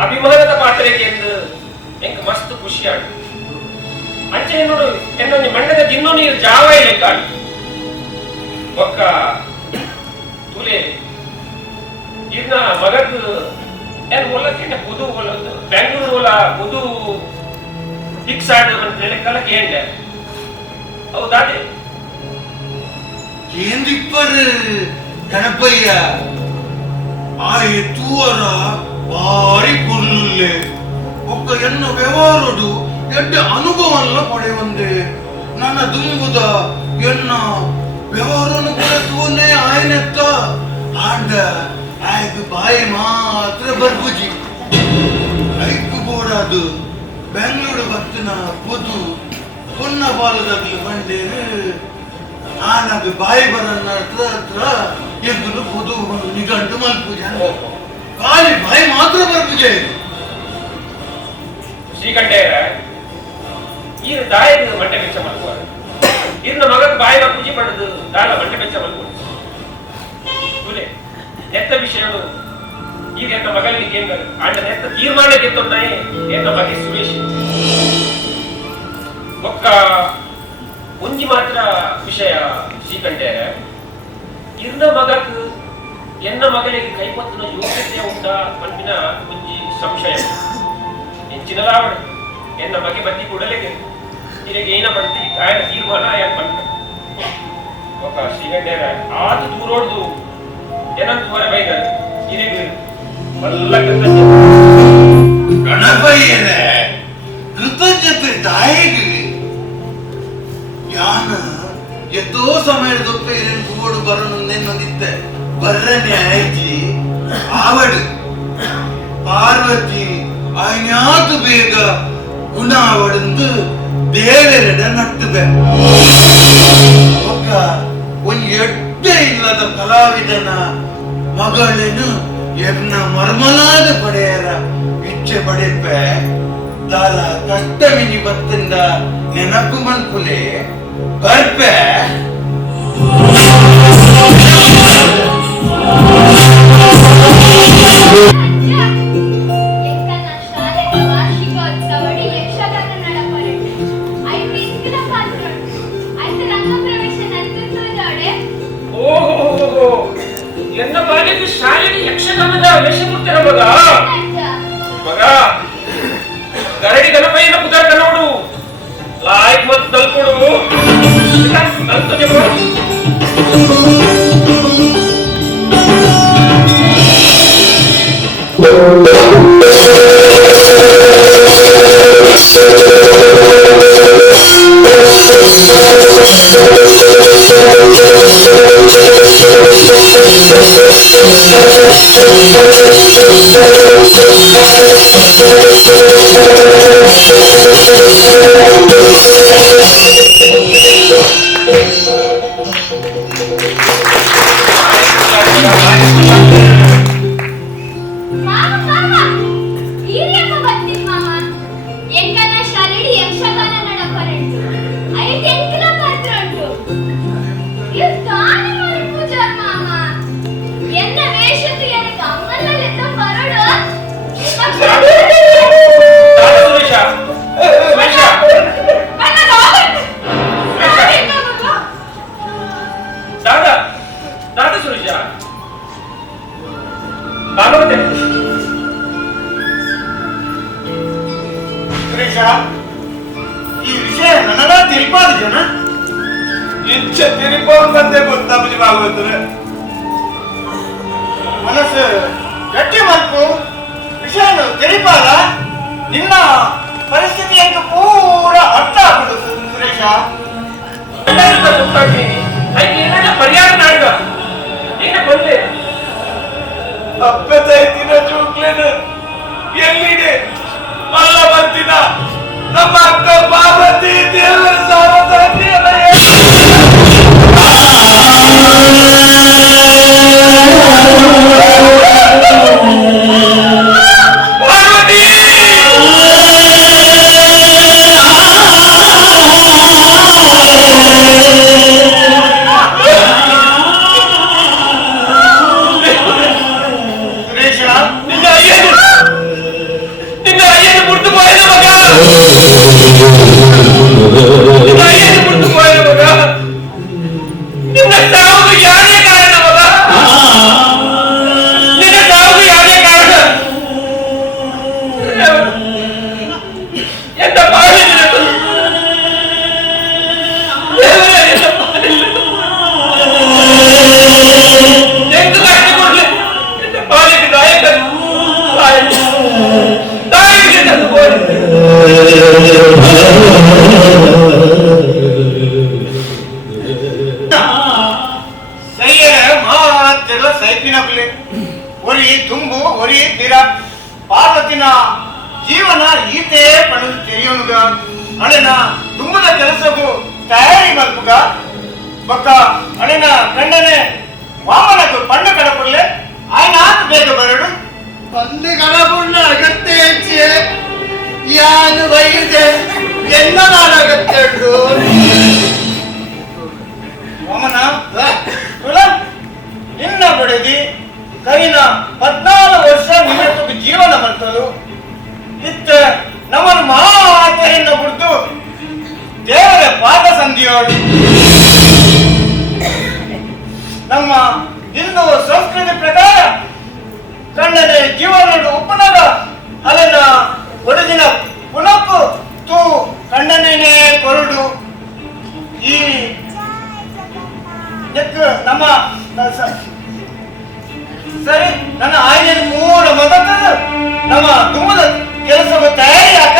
ಅಭಿಮಾನದ ಪಾತ್ರೆಗೆ ಎಂದು ಎಂಕ್ ಮಸ್ತ್ ಖುಷಿ ಆಡು ಅಂಚೆ ನೋಡು ಎನ್ನೊಂದು ಮಣ್ಣದ ಜಿನ್ನು ನೀರು ಜಾವ ಲೆಕ್ಕಾಡು ಒಕ್ಕ ತುಲೆ ಇನ್ನ ಮಗದ್ದು ಏನು ಒಲ್ಲಕ್ಕೆ ಬುದು ಒಲ್ಲದು ಬೆಂಗಳೂರು ಒಲ ಬುದು ಫಿಕ್ಸ್ ಆಡು ಅಂತ ಲೆಕ್ಕಲಕ್ಕೆ ಹೇಳ್ದೆ ಹೌದಾದೆ ಕೇಂದ್ರಿಪ್ಪರ್ ಗಣಪಯ್ಯ ಆ ಎತ್ತುವರ ಭಾರಿ ಕುರ್ನುಲ್ಲೆ ಒಕ್ಕ ಬೊಕ್ಕ ಎನ್ನ ವ್ಯವಹಾರಡು ಎಡ್ಡೆ ಅನುಭವಲ್ಲ ಪಡೆಯೊಂದೆ ನನ್ನ ದುಂಬುದ ಎನ್ನ ವ್ಯವಹಾರನು ಕೊಡುವನೇ ಆಯ್ನೆತ್ತ ಆಂಡ ಆಯ್ತು ಬಾಯಿ ಮಾತ್ರ ಬರ್ಬುಜಿ ಐಕು ಬೋಡಾದು ಬೆಂಗಳೂರು ಬತ್ತಿನ ಪೊದು ಪುನ್ನ ಬಾಲದಾಗಲಿ ಬಂಡೆ ಆನಾಗ ಬಾಯಿ ಬರನ್ನ ಹತ್ರ ಎಗ್ಗುಲು ಪೊದು ನಿಗಂಟು ಮಲ್ಪುಜ ಖಾಲಿ ಬಾಯಿ ಮಾತ್ರ ಬರ್ಬುಜೆ ಶ್ರೀಕಂಠೇರ ಈ ದಾಯದ ಮಂಟೆ ವೆಚ್ಚ ಮಲ್ಕುವಾರ ಇನ್ನ ಮಗದ ಬಾಯಿನ ಪೂಜೆ ಪಡೆದು ದಾಳ ಮಂಟೆ ವೆಚ್ಚ ಮಲ್ಕುವ ನೆತ್ತ ವಿಷಯಗಳು ಈಗ ಎನ್ನ ಮಗಳಿಗೆ ಏನ್ ಆಂಡ ನೆತ್ತ ತೀರ್ಮಾನಕ್ಕೆ ಎತ್ತೊಂದಾಯಿ ಎನ್ನ ಮಗ ಸುರೇಶ್ ಒಕ್ಕ ಒಂಜಿ ಮಾತ್ರ ವಿಷಯ ಶ್ರೀಕಂಠೇರ ಇರ್ನ ಮಗಕ್ ಎನ್ನ ಮಗಳಿಗೆ ಕೈಪತ್ತಿನ ಯೋಗ್ಯತೆ ಉಂಟಾ ಪಂಪಿನ ಒಂಜಿ ಸಂಶಯ ಹೆಚ್ಚಿನ ರಾವಣ ಎನ್ನ ಬಗ್ಗೆ ಬತ್ತಿ ಕೂಡಲೇ ಇದಕ್ಕೆ ಏನ ಪಡ್ತಿ ಆಯನ ತೀರ್ಮಾನ ಆಯ ಪಂಡ ಒಕ್ಕ ಶ್ರೀಗಂಡೇರ ಆತು ದೂರೋಡ್ದು ಏನಂತ ಹೊರ ಬೈದ ಇದಕ್ಕೆ ಮಲ್ಲ ಗಣಪಯ್ಯನೇ ಕೃತಜ್ಞತೆ ತಾಯಿಗೆ ಯಾನ ಎಷ್ಟೋ ಸಮಯದೊಪ್ಪ ಇರೇನು ಕೂಡು ಬರೋಣಂದಿತ್ತೆ ಬರ್ರನೆ ಆಯ್ತಿ ಆವಡು ಪಾರ್ವತಿ ಆಯ್ನಾತು ಬೇಗ ಗುಣ ಅವಡಂದು ದೇವರೆಡ ನಟ್ಟುವೆ ಒಕ್ಕ ಒಂದು ಎಡ್ಡೆ ಇಲ್ಲದ ಕಲಾವಿದನ ಮಗಳೇನು ಎನ್ನ ಮರ್ಮಲಾದ ಪಡೆಯರ ಇಚ್ಛೆ ಪಡೆಪೆ ದಾಲ ಕಷ್ಟವಿನಿ ಬತ್ತಿಂದ ನೆನಪು ಮನ್ಪುಲೆ ಬರ್ಪೆ ಎನ್ನ ಬಾಲಿಗೆ ಶಾಲೆಗೆ ಯಕ್ಷಗಾನದ ವೇಷಮೂರ್ತಿರ ಮಗ ಮಗ ಗರಡಿ ಗಣಪಯ್ಯನ ಪುದರ್ ನೋಡು ಲಾಯ್ಕ್ ಮತ್ ತಲ್ಕೊಡು ತಲ್ತದೆ ಈ ವಿಷಯ ನನ್ನ ತಿರುಪಾದ ಜನ ಇಚ್ಛೆ ತಿರುಪಂತೆ ಗೊತ್ತಾಗಿ ಆಗುತ್ತದೆ ಮನಸ್ಸು ಗಟ್ಟಿ ಮಲ್ಪು ವಿಷಯ ತಿರುಪಾದ ನಿನ್ನ ಪರಿಸ್ಥಿತಿ ಎಂದು ಪೂರ ಅರ್ಥ ಆಗ್ಬಿಡುತ್ತೆ ಸುರೇಶ ಪರಿಹಾರ ನಾಡಿದ ಏನ ಬಂದೆ ಅಪ್ಪತ್ತೈತಿನ ಚೂಕ್ಲೇನು ಎಲ್ಲಿದೆ ಮಲ್ಲ ಬರ್ತಿನ ನಮ್ಮ ಅಕ್ಕ ಪಾರ್ವತಿ ದೇವರ ಸಾವಧಾನಿ ಪಾರ್ವತಿ ತಯಾರಿ ಮಲ್ಪುಗ ಬೊಕ್ಕ ಅಳಿನ ಗಂಡನೆ ವಾಮನకు ಪಂಡ ಕಡಪುರ್ಲೆ ఆయన ಬೇಗ ಬರಡು പണ്ട് കടപുണ്ണ അകത്തേച്ച് ഞാൻ വൈകിട്ട് എന്നതാണ് അകത്തേണ്ടു ವಾಮನ ತುಲ ನಿನ್ನ ಬಡದಿ ಕೈನ 14 ವರ್ಷ ನಿನ್ನೊಟ್ಟಿಗೆ ಜೀವನ ಮಲ್ತಲು ಇತ್ತ ನಮ್ಮನ್ನು ಮಾತೆಯನ್ನು ಬಿಡ್ತು ದೇವರ ಪಾದ ಸಂಧಿಯೋಡು ನಮ್ಮ ಹಿಂದೂ ಸಂಸ್ಕೃತಿ ಪ್ರಕಾರ ಕಣ್ಣನೆ ಜೀವನೋಡು ಉಪ್ಪನಾಗ ಅಲ್ಲಿನ ಒಡದಿನ ಪುನಪ್ಪು ತೂ ಕಣ್ಣನೇನೆ ಕೊರಡು ಈ ನಮ್ಮ ಸರಿ ನನ್ನ ಆಯ್ನ ಮೂಲ ಮೊದಲ ನಮ್ಮ ದುಮ್ಮದ ಕೆಲಸದ ತಯಾರಿ ಯಾಕ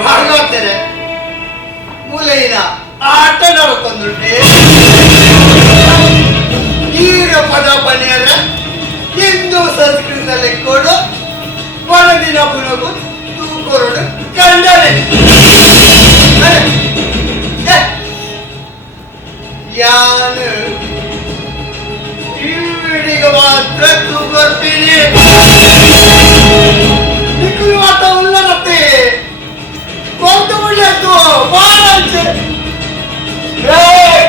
ಭಾಗವತರೆ ಮೂಲೆಯಿನ ಆಟ ನೋಡ್ಕೊಂಡುಂಟೆ ಈರ ಪದ ಬನೆಯಲ್ಲ ಹಿಂದೂ ಸಂಸ್ಕೃತದಲ್ಲಿ ಕೊಡು ಒಳದಿನ ಪುನಗು ತೂಕೊರಡು ಕಂಡರೆ ಯಾನು ಇವಳಿಗೆ ಮಾತ್ರ ತೂಗೊರ್ತೀನಿ ನಿಕ್ಕಲು ಮಾತ ಉಲ್ಲರತ್ತೆ ಕೊಂದು ಮುಳ್ಳೆತ್ತು ಬಾರಂಚೆ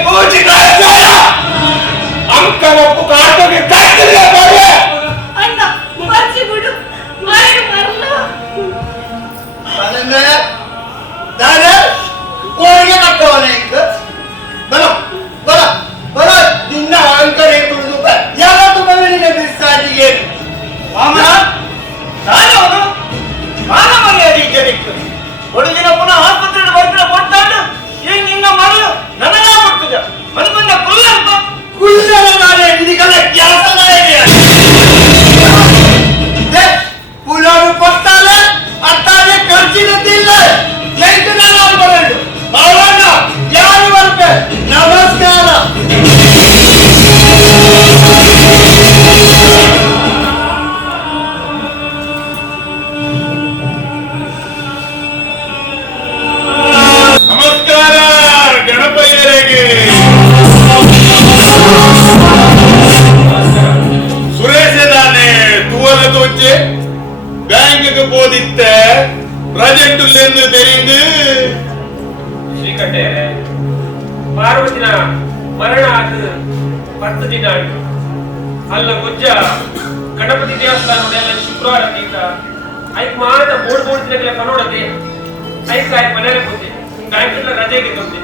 ಕೂಚಿ ಕಾಯ್ತಾರ ಅಂಕ ಒಪ್ಪು ಕಾಟೋಗೆ ಕಾಯ್ತಿಲ್ಲ ಬಾರೆ ಅಣ್ಣ ಮರ್ಚಿ ಬಿಡು ಮಾಯ ಮರಲ್ಲ ಬಲಂಗ ದಾದ ಕೋಳಿಗೆ ಕಟ್ಟವನೆ ಇಂಕ ಬಲ ಬಲ ಬಲ ನಿನ್ನ ಅಂಕರೆ ಕುಡಿದು ಯಾವತ್ತು ಬಂದು ನಿನ್ನ ಬಿಸಾಟಿಗೆ ವಾಮನ ನಾನು ಅವನು ಮಾನ ಮರ್ಯಾದೆ ಇದ್ದಕ್ಕೆ ಒಡಗಿನ ಪುನಃ ಆಸ್ಪತ್ರೆ ಬರ್ತಿನ ಕೊಟ್ಟಾಡು ಈಗ ನಿನ್ನ ಮಗಳು ನನಗ ಕೊಡ್ತಿದ್ದ ಮನಕೊಂಡ ಕುಲ್ಲ ಅಂತ ಕುಳ್ಳರ ನಾಳೆ ನಿನಗೆಲ್ಲ ಕೆಲಸ ನಾಯಿಗೆ ಪುಲಾರು ಕೊಟ್ಟಾಲೆ ಅಟ್ಟಾಗೆ ಖರ್ಚಿನದಿಲ್ಲ ಎಂಟು ನಾನು ಬರಲು ಬಾಳಣ್ಣ ಯಾರು ಬರ್ತೆ ನಮಸ್ಕಾರ ನಮಸ್ಕಾರ ಗಣಪಯ್ಯರಿಗೆ ಸುರೇಶದಾನೆ ತೂವಲ ತೋಚೆ ಬ್ಯಾಂಕ್ಗೆ போதித்த ಪ್ರಾಜೆಕ್ಟ್ ಎಂದು தெரிந்து ಶ್ರೀಕಂಠೆ ಪಾರ್ವತಿನ ಮರಣ ಆದ 10 ದಿನ ಆಯ್ತು ಅಲ್ಲ ಗೊಜ್ಜ ಗಣಪತಿ ದೇವಸ್ಥಾನ ಶುಕ್ರವಾರ ತೀರ್ಥ ಐಕ್ ಮಾತ ಮೂಡ್ ದಿನಗಳ ಕನ್ನೋಡದೆ ಐಕ್ ಮನೆಯಲ್ಲೇ ಕೂತೆ ಬ್ಯಾಂಕ್ ರಜೆಗೆ ತಂದೆ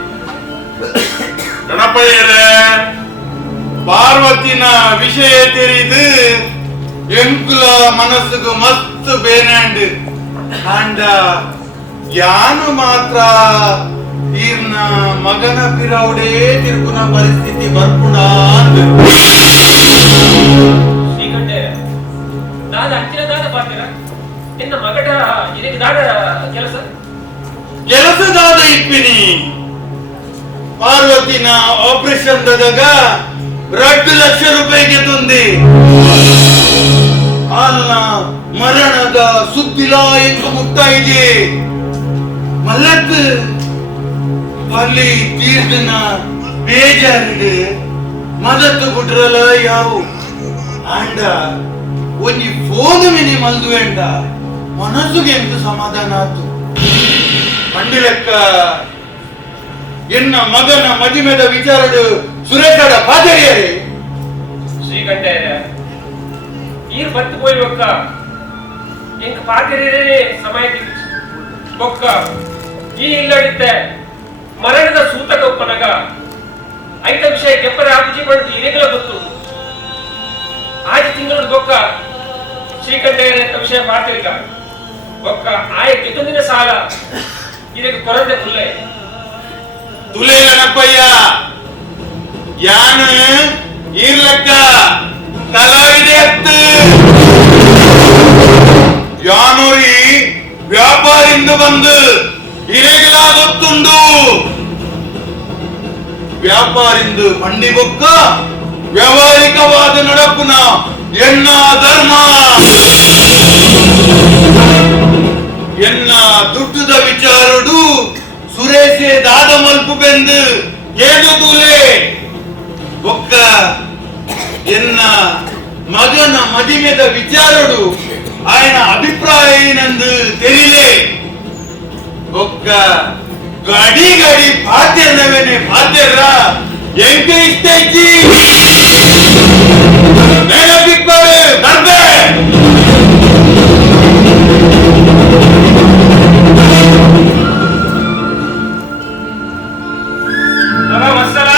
ಗಣಪಯ್ಯರೇ ಪಾರ್ವತಿನ ವಿಷಯ ತಿಳಿದು ಎಂಕುಲ ಮನಸ್ಸುಗೂ ಮಸ್ತ್ ಬೇನಾಂಡ್ ಅಂಡ ಯಾನು ಮಾತ್ರ ಈರ್ನ ಮಗನ ಪಿರೌಡೇ ತಿರುಗುನ ಪರಿಸ್ಥಿತಿ ಬರ್ಪುಣ ಶ್ರೀಕಂಠೆ ದಾದ ಅಂಚಿನ ದಾದ ಪಾತ್ರ ನಿನ್ನ ಮಗಟ ಇದಕ್ಕೆ ದಾದ ಕೆಲಸ ಕೆಲಸದಾದ ಇಪ್ಪಿನಿ ಪಾರ್ವತಿನ ಆಪರೇಷನ್ ದಾಗ 2 ಲಕ್ಷ ರೂಪಾಯಿಗೆ ತಂದಿ ಅಲ್ಲ ಮರಣದ ಸುದ್ದಿಲ ಎಂದು ಮುಕ್ತಾ ಇದೆ ಮಲ್ಲತ್ ಅಲ್ಲಿ ತೀರ್ದನ ಬೇಜಾರಿದೆ ಮದತ್ತು ಬಿಟ್ರಲ್ಲ ಯಾವ ಅಂಡ ಒಂಜಿ ಫೋನ್ ಮಿನಿ ಮಲ್ದು ಎಂಡ ಮನಸ್ಸುಗೆ ಎಂತ ಸಮಾಧಾನ ಆತು ಮಂಡಿಲೆಕ್ಕ ಎನ್ನ ಮಗನ ಮದಿಮೆದ ವಿಚಾರಡು ಸುರೇಶಡ ಪಾದರಿಯರೇ ಶ್ರೀಕಂಠೆ ಈರ್ ಬತ್ತು போய்வக்க எங்க பாத்திரரே ಸಮಯಕ್ಕೆ ಬೊಕ್ಕ ಈ ಇಲ್ಲಡಿತ್ತೆ ಮರಣದ ಸೂತಕ ಒಪ್ಪನಗ ಐತ ವಿಷಯ ಕೆಪ್ಪರ ಆಪುಜಿ ಬಂದು ಇರೆಗಲ ಗೊತ್ತು ಆಜಿ ತಿಂಗಳು ಬೊಕ್ಕ ಶ್ರೀಕಂಠೆಯರ ವಿಷಯ ಪಾತ್ರಿಕ ಬೊಕ್ಕ ಆಯ ಕೆತ್ತೊಂದಿನ ಸಾಲ ಇದಕ್ಕೆ ಕೊರಂದೆ ತುಲ್ಲೆ ತುಲೆ ಗಣಪಯ್ಯ ಯಾನು ಈರ್ಲಕ್ಕ ಕಲಾವಿದೆ ಅತ್ತು ಯಾನೂರಿ ವ್ಯಾಪಾರಿಂದ ಬಂದು ಇರೆಗಲ ಗೊತ್ತುಂಡು ವ್ಯಾಪಾರಿಂದ ಮಂಡಿ ಬೊಕ್ಕ ವ್ಯಾವಹಾರಿಕವಾದ ನಡಪುನ ಎನ್ನ ಧರ್ಮ ಎನ್ನ ದುಡ್ಡದ ವಿಚಾರಡು ಸುರೇಶೆ ದಾದ మలుపు బెందు ఏదో తూలే ఒక్క ఎన్న మగన మది మీద విచారుడు ఆయన అభిప్రాయనందు తెలియలే ఒక్క గడి గడి బాధ్యతనే బాధ్యరా ಎಂಟು ಇಷ್ಟೈತಿ ನೆನಪಿಪ್ಪಳು ಬರ್ಬೆ ಮಗ ವತ್ಸಲ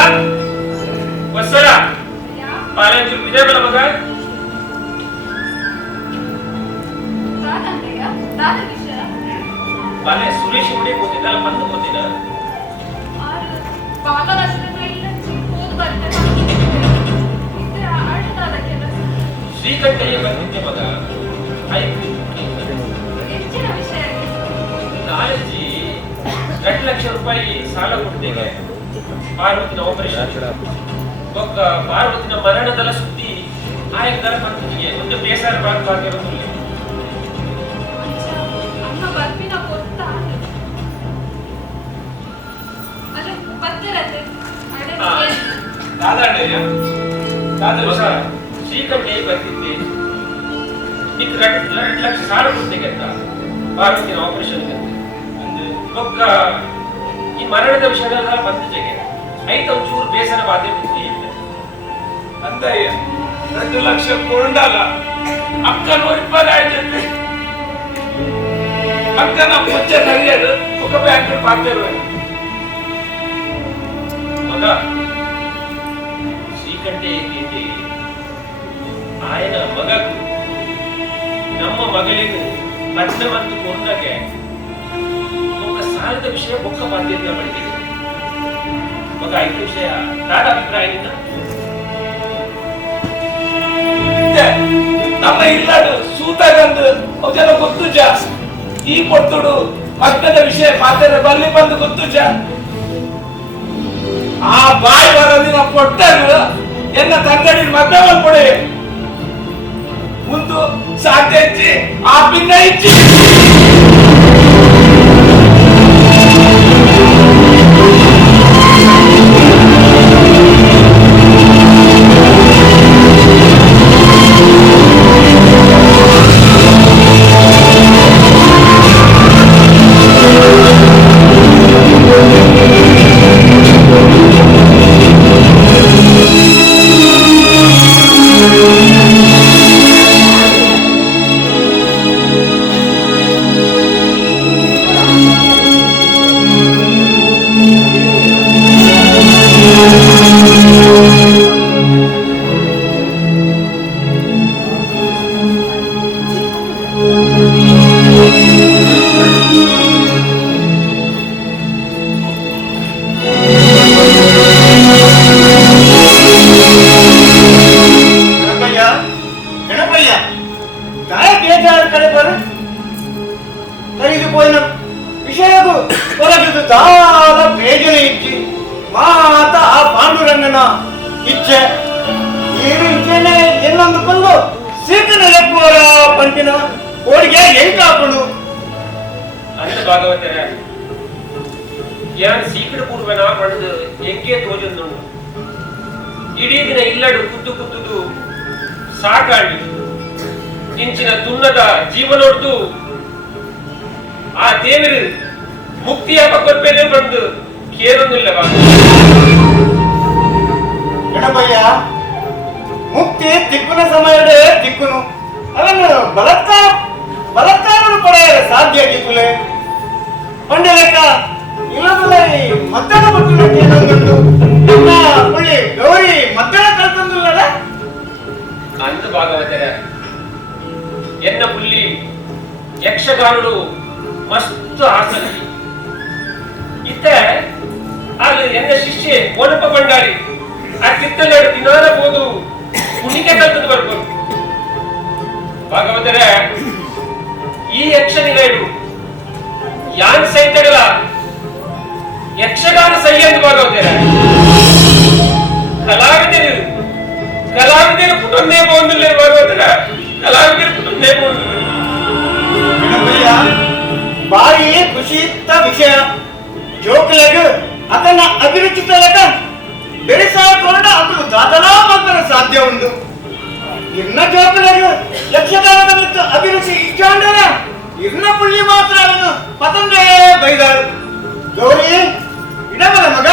ವತ್ಸಲ ಪಾಲಂಚು ಇದೆ ಬಲ ಮಗ ರಾನಂದಯ್ಯ ರಾನ ವಿಷಯ ಬಾಲೆ ಸುರೇಶ್ ಹುಡಿ ಕೂತಿದ್ದ ಬಂದು ಕೂತಿನ ಆರು ಬಾಲರಚನೆ ಇಲ್ಲ ಹೋದ್ ಬರ್ತೇನೆ ಇದ್ರೆ ಆಡ್ತಾದ ಕೆಲಸ ಶ್ರೀಕಂಠಯ್ಯ ಬಂದಿದ್ದೆ ಮಗ ಆಯ್ತು ಹೆಚ್ಚಿನ ವಿಷಯ ನಾಳೆಜಿ 2 ಲಕ್ಷ ರೂಪಾಯಿ ಸಾಲ ಕೊಟ್ಟಿದ್ದೇನೆ ಪಾರ್ವತಿನ ಆಪರೇಷನ್ ಒಕ್ಕ ಪಾರ್ವತಿನ ಮರಣದಲ್ಲ ಸುದ್ದಿ ಆಯ್ತಲ್ಲ ಬಂದಿಗೆ ಒಂದು ಬೇಸರ ಬಾಗಿರೋದಿಲ್ಲ ಅಮ್ಮ ಬರ್ಪಿನ ಗೊತ್ತಾ ಅದೇ ಬರ್ತಿರತ್ತೆ ದಾದಾಂಡಯ್ಯ ಹೊಸ ಶ್ರೀಕಂಠಯ್ಯ ಬಂದಿದ್ದೆ ನಿಕ್ 2 ಲಕ್ಷ ಸಾಲ ಕೊಟ್ಟಿಗೆ ಅಂತ ಪಾರ್ವತಿನ ಆಪರೇಷನ್ ಅಂದ್ರೆ ಒಕ್ಕ ಈ ಮರಣದ ವಿಷಯದಲ್ಲ ಬಂದಿದ್ದೆಗೆ ಐತ ಒಂಚೂರು ಬೇಸರ ಬಾಧೆ ಬಿದ್ದಿ ಅಂದಯ್ಯ 2 ಲಕ್ಷ ಕೊಂಡಲ್ಲ ಅಕ್ಕನ ಇಪ್ಪದಾಯ್ತಂತೆ ಅಕ್ಕನ ಮುಂಚೆ ಸರಿಯದು ఒక ಬ್ಯಾಂಕ್ ಪಾತಿರುವ ಮಗ ಶ್ರೀಕಂಠಯ್ಯ ఆయన ಮಗకు ನಮ್ಮ ಮಗಳಿಗೂ ಪಟ್ಟಣವನ್ನು ಕೊಂಡಾಗೆ ఒక ಸಾಲದ ವಿಷಯ ಬೊಕ್ಕ ಬಾಧ್ಯತೆ ಮಾಡಿದೆ ಮಗ ಐದು ವಿಷಯ ತಾಡ ಅಭಿಪ್ರಾಯದಿಂದ ನಮ್ಮ ಇಲ್ಲದು ಸೂತಗಂದು ಜನ ಗೊತ್ತು ಜಾ ಈ ಕೊಟ್ಟುಡು ಮಕ್ಕಳ ವಿಷಯ ಮಾತಾಡ ಬಲ್ಲಿ ಬಂದು ಗೊತ್ತು ಜಾ ಆ ಬಾಯಿ ಬರೋದಿನ ಕೊಟ್ಟರು ಎನ್ನ ತಂಗಡಿ ಮಕ್ಕಳ ಕೊಡೆ ಮುಂದು ಸಾಧ್ಯ ಇಚ್ಚಿ ಆ ಪಿನ್ನ ಇಚ್ಚಿ ತೆಗೆದುಕೊಳ್ಳ ವಿಷಯದು ತೊಲಗಿದು ದಾಲ ಬೇಜನೆ ಇಚ್ಚಿ ಮಾತ ಆ ಪಾಂಡುರಂಗನ ಇಚ್ಛೆ ಏನು ಇಚ್ಛೆನೆ ಇನ್ನೊಂದು ಕೊಂದು ಸೀಕನ ಲೆಕ್ಕುವರ ಪಂಪಿನ ಕೋಡಿಗೆ ಎಂಟಾಪಡು ಅಂತ ಭಾಗವತರ ಯಾನ್ ಸೀಕಡ ಪೂರ್ವನ ಪಡೆದು ಎಂಗೆ ತೋಜೊಂದು ಇಡೀ ದಿನ ಇಲ್ಲಡು ಕುದ್ದು ಕುದ್ದು ಸಾಕಾಡಿ ಇಂಚಿನ ತುನ್ನದ ಜೀವನೊಡ್ದು ಆ ದೇವರು ಮುಕ್ತಿಯ ಕೊಪ್ಪೆಲೆ ಬಂದು ಕೇರೊಂದಿಲ್ಲ ಗಣಪಯ್ಯ ಮುಕ್ತಿ ತಿಕ್ಕುನ ಸಮಯದ ತಿಕ್ಕುನು ಅವನು ಬಲತ್ಕಾರನು ಪಡೆಯ ಸಾಧ್ಯ ಆಗಿತ್ತಲೆ ಪಂಡೆ ಲೆಕ್ಕ ಇಲ್ಲದಲ್ಲ ಮದ್ದನ ಬಟ್ಟಿನ ಕೇಳೊಂದುಂಟು ಇನ್ನ ಪುಳ್ಳಿ ಗೌರಿ ಮದ್ದನ ಕಳ್ತೊಂದಿಲ್ಲಲ್ಲ ಅಂತ ಭಾಗವತರ ಎನ್ನ ಪುಲ್ಲಿ ಯಕ್ಷಗಾನುಡು ಮಸ್ತ್ ಆಸಕ್ತಿ ಇತ್ತ ಅಲ್ಲಿ ಎನ್ನ ಶಿಷ್ಯೆ ಓನಪ್ಪ ಬಂಡಾರಿ ಆ ಕಿತ್ತಲೆರಡು ದಿನಾರ ಹೋದು ಕುಣಿಕೆ ಕಲ್ತದ್ದು ಬರ್ಬೋದು ಭಾಗವತರ ಈ ಯಕ್ಷನಿಗಳು ಯಾನ್ ಸೈತಗಳ ಯಕ್ಷಗಾನ ಸೈ ಎಂದು ಭಾಗವತರ ಕಲಾವಿದರು ಕುಟುಂಬ ಒಂದಿಲ್ಲ ಭಾಗವತರ ಕಲಾವಿದರ ಕುಟುಂಬ ಗಣಪಯ್ಯ ಭಾರಿ ಖುಷಿ ಇತ್ತ ವಿಷಯ ಜೋಕ್ಲೆಗ್ ಅದನ್ನ ಅಭಿರುಚಿ ತಲಕ ಬೆಳೆಸಾಕೊಂಡ ಅದು ದಾದನ ಮಾತ್ರ ಸಾಧ್ಯ ಉಂಟು. ಇನ್ನ ಜೋಕುಲರು ಯಕ್ಷಗಾನದ ಮತ್ತು ಅಭಿರುಚಿ ಇಚ್ಛಾಂಡರ ಇನ್ನ ಪುಳ್ಳಿ ಮಾತ್ರ ಅವನು ಪತಂಗೇ ಬೈದಾರು. ಗೌರಿ ಇಡಬಲ ಮಗ.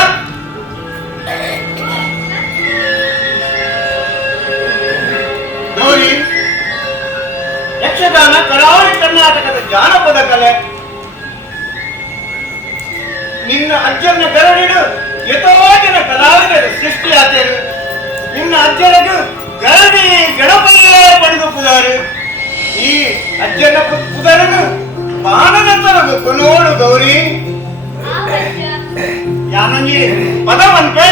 ಗೌರಿ, ಯಕ್ಷಗಾನ ಕರಾವಳಿ ಕರ್ನಾಟಕದ ಜಾನಪದ ಕಲೆ. ನಿನ್ನ ಅಜ್ಜನ ಗರಡಿಡು ಎಷ್ಟೋ ಜನ ಕಲಾವಿದರ ಸೃಷ್ಟಿ ಆತೇರು. ನಿನ್ನ ಅಜ್ಜನಿಗೂ ಗರಡಿ ಗಣಪಯ್ಯೇ ಪಡೆದು ಪುದಾರು. ಈ ಅಜ್ಜನ ಪುದರನು ಬಾಣದ ತರಗು ಕೊನೋಡು ಗೌರಿ. ಆವಜ್ಜ. ಯಾನಂಗಿ ಪದವಂತೆ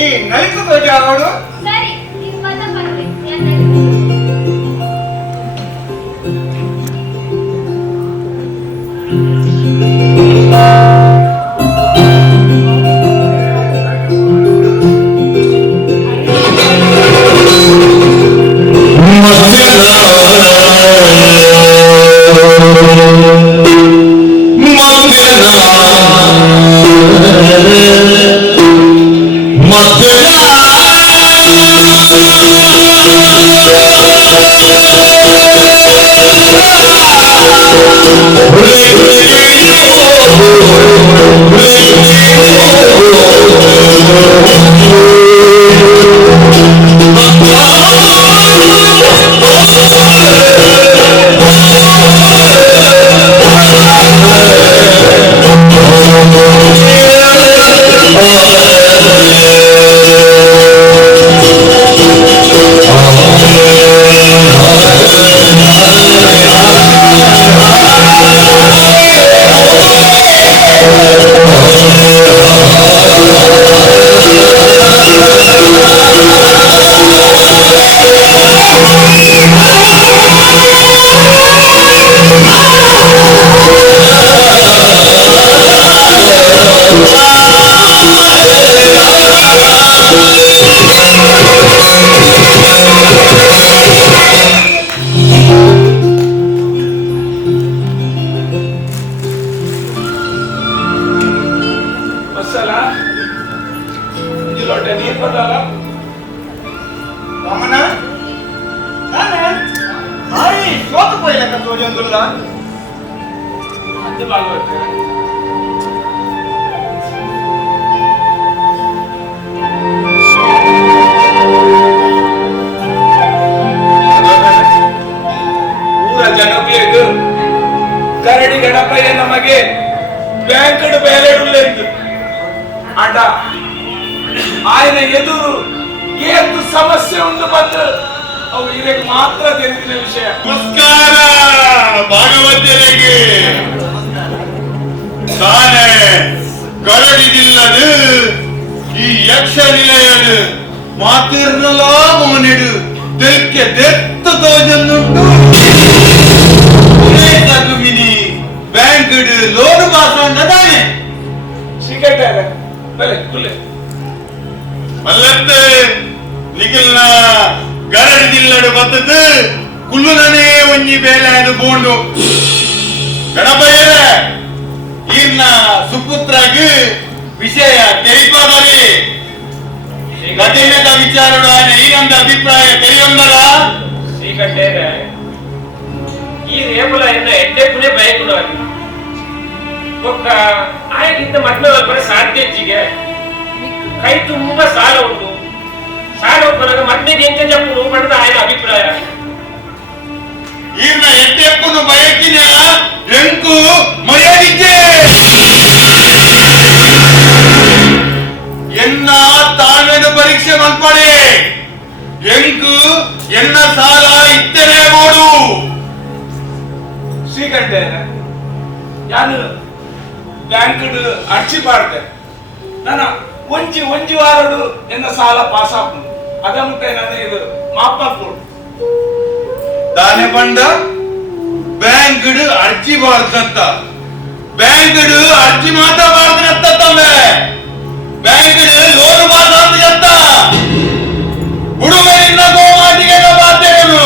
ಈ ನಲಿತು ಧ್ವಜಾವಡು. ಸರಿ, ನೀವು ಪದ ಪದವಿ ವಾಮನ, ನಾನು ಭಾರಿ ಸೋತು ಪೋಯ್ಲಕ್ಕ ತೋಜೊಂದುಲ್ಲ. ಅದು ಭಾಗವತ ಊರ ಜನಪ್ರಿಯದು ಕರಡಿ ಗಣಪಯ್ಯ ನಮಗೆ ಬ್ಯಾಂಕಡ್ ಬೇಲೆಡುಲೆಂದು ಅಡ ఆయన ಎದುರು ಏನು ಸಮಸ್ಯೆ ಉಂಟು ಬಂದು ಅವು ಇದಕ್ಕೆ ಮಾತ್ರ ತಿಳಿದಿನ ವಿಷಯ. ನಮಸ್ಕಾರ ಭಾಗವತರಿಗೆ. ತಾನೇ ಕರಡಿದಿಲ್ಲದು ಈ ಯಕ್ಷ ನಿಲಯದು ಮಾತಿರ್ನಲ ಮೋನಿಡು ತೆಕ್ಕೆ ದೆತ್ತು ತೋಜನ್ನುಂಟು ಮಿನಿ ಬ್ಯಾಂಕಡ್ ಲೋನ್ ಮಾಸ ತಾನೆ ಸಿಗಟ್ಟಾಗ ಬಲೆ ಕುಲೆ ಮಲ್ಲತ್ತೆ ನಿಖಿಲ್ನ ಗರಡಿದಿಲ್ಲಡು ಬತ್ತದು ಕುಲ್ಲುನನೇ ಒಂಜಿ ಬೇಲಾಯದು ಬೋಂಡು ಗಣಪಯ್ಯರ ಈರ್ನ ಸುಪುತ್ರಗ್ ವಿಷಯ ತೆರಿಪಾದರಿ ಕಠಿಣದ ವಿಚಾರಡು ఆయన ಈಗಂದ ಅಭಿಪ್ರಾಯ ತೆರಿಯೊಂದರ ಶ್ರೀಕಂಠೇರ ಈ ರೇಪಲ ಎನ್ನ ಎಡ್ಡೆಕ್ಕುನೇ ಬಯಕುನಾಗಿ ಒಕ್ಕ ಆಯಗಿಂತ ಮಟ್ನದಲ್ಲಿ ಬರೀ ಸಾಧ್ಯ ಹೆಚ್ಚಿಗೆ ಕೈ ತುಂಬಾ ಸಾಲ ಉಂಟು. ಸಾಲ ಒಬ್ಬನಾಗ ಮಟ್ಟಿಗೆ ಎಂಚ ಜಪ್ಪು ಪಡೆದ ఆయన ಅಭಿಪ್ರಾಯ. ಈರ್ನ ಎಟ್ಟೆಪ್ಪನು ಬಯಕಿನ ಎಂಕು ಮರ್ಯಾದಿದ್ದೆ ಎನ್ನ ತಾಳ್ಮೆನು ಪರೀಕ್ಷೆ ಮಲ್ಪಡೆ ಎಂಕು ಎನ್ನ ಸಾಲ ಇತ್ತನೆ ನೋಡು. ಶ್ರೀಕಂಠೇರ ನಾನು ಬ್ಯಾಂಕಡ್ ಅರ್ಜಿ ಮಾಡ್ದೆ. ನಾನು ಒಂಜಿ ವಾರಡು ಎನ್ನ ಸಾಲ ಪಾಸ್ ಆಪುಂಡು ಅದಂತೆ ನಾನು ಇದು ಮಾಪಕ್ಕು ದಾನೆ ಬಂಡ ಬ್ಯಾಂಕಡ್ ಅರ್ಜಿ ಬಾರ್ದಂತ ಬ್ಯಾಂಕಡ್ ಅರ್ಜಿ ಮಾತ್ರ ಬಾರ್ದಂತ ತಮ್ಮೆ ಬ್ಯಾಂಕಡ್ ಲೋನ್ ಬಾರ್ದಂತ ಹುಡುಗರಿಂದ ಗೋಮಾಟಿಗೆ ಬಾಧ್ಯಗಳು